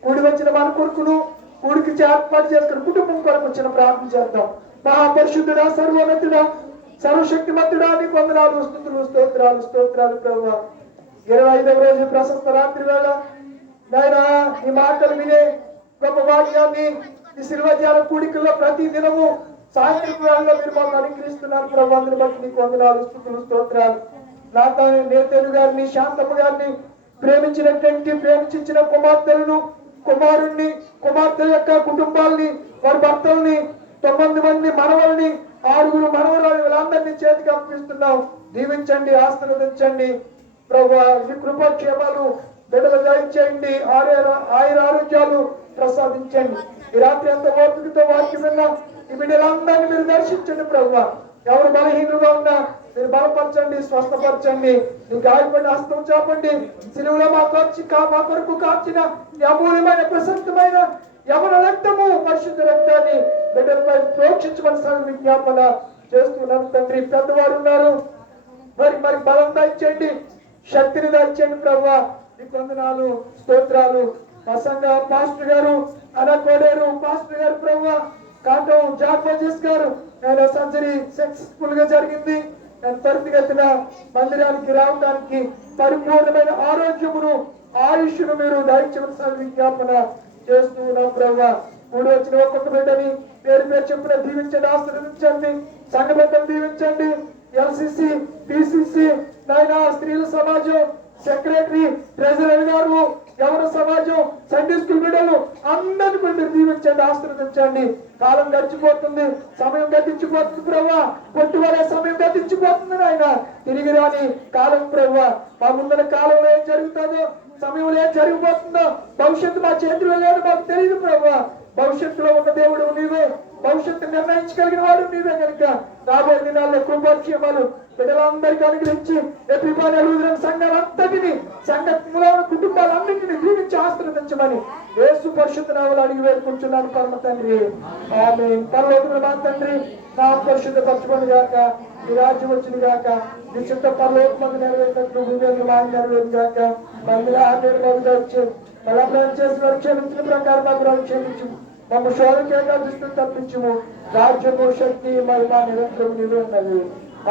కూడి వచ్చిన మన కొడుకును కూడికి ఏర్పాటు చేసుకుని కుటుంబం కొరకు వచ్చిన ప్రార్థన చేద్దాం. మహాపరిశుద్ధుడా, సర్వోన్నతుడా, సర్వశక్తిమంతుడా, నీకు వందనాలు, స్తుతులు, స్తోత్రాలు ప్రభువా. 25వ రోజు ప్రశస్త రాత్రి వేళ నాయనా ఈ మాటలు వినే గొప్ప భాగ్యాన్ని ఈ శిల్వధ్యాన కూడికల్లో ప్రతి దినము సాయంత్రం వేళలో మీరు మమ్మల్ని అనుగ్రహిస్తున్నారు ప్రభు. అందుని బట్టి నీకు వందనాలు, స్తుతులు, స్తోత్రాలు. నేతేను గారిని, శాంతమ్మ గారిని ప్రేమించిన కుమార్తెలను, కుమారుణ్ణి, కుమార్తె యొక్క కుటుంబాలని, వారి భర్తల్ని, 9 మంది మనవల్ని, 6 మనవరాలు వీళ్ళందరినీ చేతికి అప్పగిస్తున్నాం. దీవించండి, ఆశీర్వదించండి ప్రభు. ఈ కృపాక్షేమాలు బిడ్డలు దయచేయండి, ఆరోగ్యాలు ప్రసాదించండి. ఈ రాత్రి అంత ఓపికతో వాక్యం విన్నా ఈ బిడ్డలందరినీ మీరు దర్శించండి ప్రభు. ఎవరు బలహీనంగా ఉన్నా మీరు బలపరచండి, స్వస్థపరచండి. మీ గాయపడిన హస్తం చాపండి. సిలువలో మా కొరకు కాచిన అమూల్యమైన ప్రశస్తమైన యవన రక్తము, పరిశుద్ధ రక్తాన్ని బిడ్డలపై ప్రోక్షించమని విజ్ఞాపన చేస్తున్నాను తండ్రి. పెద్దవారు ఉన్నారు, మరి బలం దాయించండి, శక్తిని దాయించండి ప్రభు. మీకు వందనాలు, స్తోత్రాలు. మా సంఘ పాస్టర్ గారు అనకోడేరు పాస్టర్ గారు ప్రభు, కాంటం జార్మోజెస్ గారు ఆయన సర్జరీ సక్సెస్ఫుల్ గా జరిగింది. త్వరితగతిన మందిరానికి రావడానికి పరిపూర్ణమైన ఆరోగ్యమును, ఆయుష్ను మీరు దయచేయవలసిన విజ్ఞాపన చేస్తూ ఉన్నాం ప్రభు. కూడి వచ్చిన ఒక్కొక్క బిడ్డని పేరు చెప్పిన దీవించండి, ఆశీర్వదించండి. సంఘ బిడ్డను దీవించండి. LCC, PCC, నాయన స్త్రీల సమాజం సెక్రటరీ, ట్రెజరర్ గారు, ఎవరి సమాజం, సండే స్కూల్ బిడ్డలు అందరినీ మీరు దీవించండి, ఆశీర్వదించండి. కాలం గడిచిపోతుంది, సమయం గతించిపోతుంది ప్రభా. పొట్టువలే సమయం గతించిపోతుంది నాయన, తిరిగి రాని కాలం ప్రభా. మా ముందున్న కాలంలో ఏం జరుగుతుందో, సమయంలో ఏం జరిగిపోతుందో, భవిష్యత్తు మా చేతిలో లేదు, మాకు తెలియదు ప్రభా. భవిష్యత్తులో ఉన్న దేవుడు నీవే, భవిష్యత్తు నిర్ణయించగలిగిన వాడు నీవే కనుక రాబోయే దినాల్లో కృపాక్షేమాలు బిడ్డలందరికీ అనుగ్రహించి సంఘాలంతటిని సంఘంలో ఉన్న కుటుంబాలన్నింటినీ దీవించి ఆశీర్వదించమని యేసు పరిశుద్ధ నామములో అడిగి వేడుకుంటున్నాను పరమ తండ్రి. ఆమేన్. పరలోకమున మా తండ్రి, నా పరిశుద్ధపరచుకొని గాక, నీ రాజ్యం వచ్చిన గాక, నీ చిత్త పరలోకమందు నెరవేరినట్లు భూమి మీద మా నెరవేరు గాక. మళ్ళీ వచ్చి బలప్రయం చేసిన క్షమించిన ప్రకారం మాకు క్షమించు, మమ్మ శోధకేగా దృష్టిని తప్పించుము. రాజ్యము శక్తి మహిమ నిరంతరం నీవే ఉన్నది.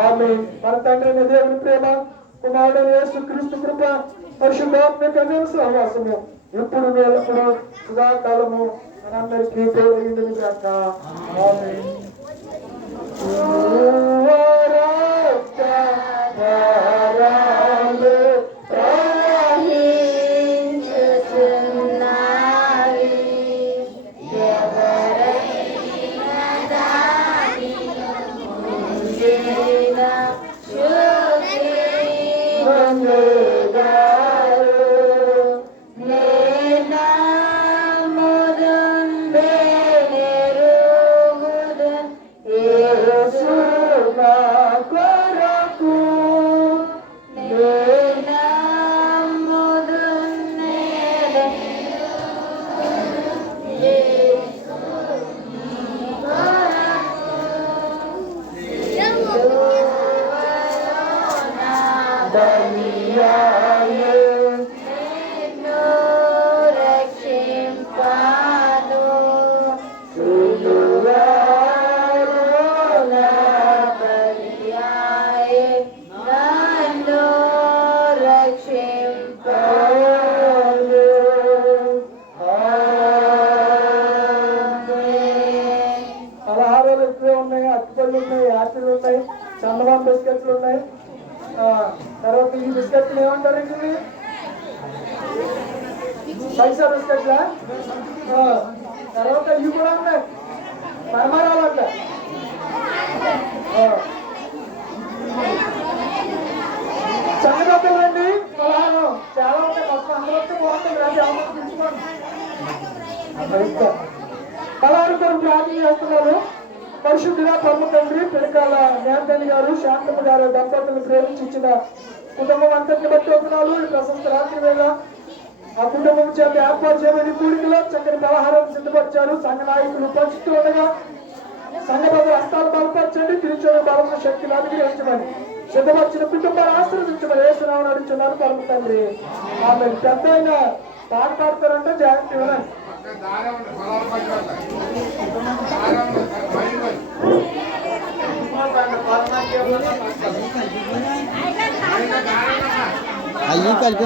ఆమేన్. మన తండ్రి దేవుని ప్రేమ, కుమారుడు యేసు క్రీస్తు కృప, పరిశుద్ధాత్మక సహవాసము ఇప్పుడు ఎల్లప్పుడు సదాకాలము మనందరికీ తోడైండును గాక. ఆమేన్. చందమామ బిస్కెట్లు ఉన్నాయి. తర్వాత ఈ బిస్కెట్లు ఏమంటారండి? పైసా బిస్కెట్లా? తర్వాత ఇవి కూడా ఉన్నాయి, మరమరాలు అంట. చంద్రబాబు అండి పలహారం చాలా ఉంటాయి, మొత్తం అందరితో బాగుంటుంది. రాజు ఆమె తీసుకోండి. పలహారు కొరకు ప్రార్థన చేస్తున్నారు. పరిశుద్ధిగా పరమ తండ్రి, పిడకాల జ్ఞానతల్లి గారు, శాంతమ్మ గారు దంపతులను ప్రేమించి ఇచ్చిన కుటుంబం అంతటిని బట్టి వందనాలు. ఈ ప్రశస్త రాత్రి వేళ ఆ కుటుంబం చేత ఏర్పాటు చేయబడిన కూడికలో చక్కని పలహారం సిద్ధపరిచారు. సంఘ నాయకులు పంచుతూ ఉండగా సంఘబద్ధ హస్తాలు బలపరచండి, తిరిచోని బలమైన శక్తిని అనుగ్రహించమని సిద్ధపరిచిన కుటుంబాలు ఆశీర్వదించమని యేసునామమున నడుచున్నాను పరమ తండ్రి. ఆమె పెద్ద అయిన పాట పాడతారంటే జాగ్రత్త ఇవ్వనండి. అయ్యి కలిపి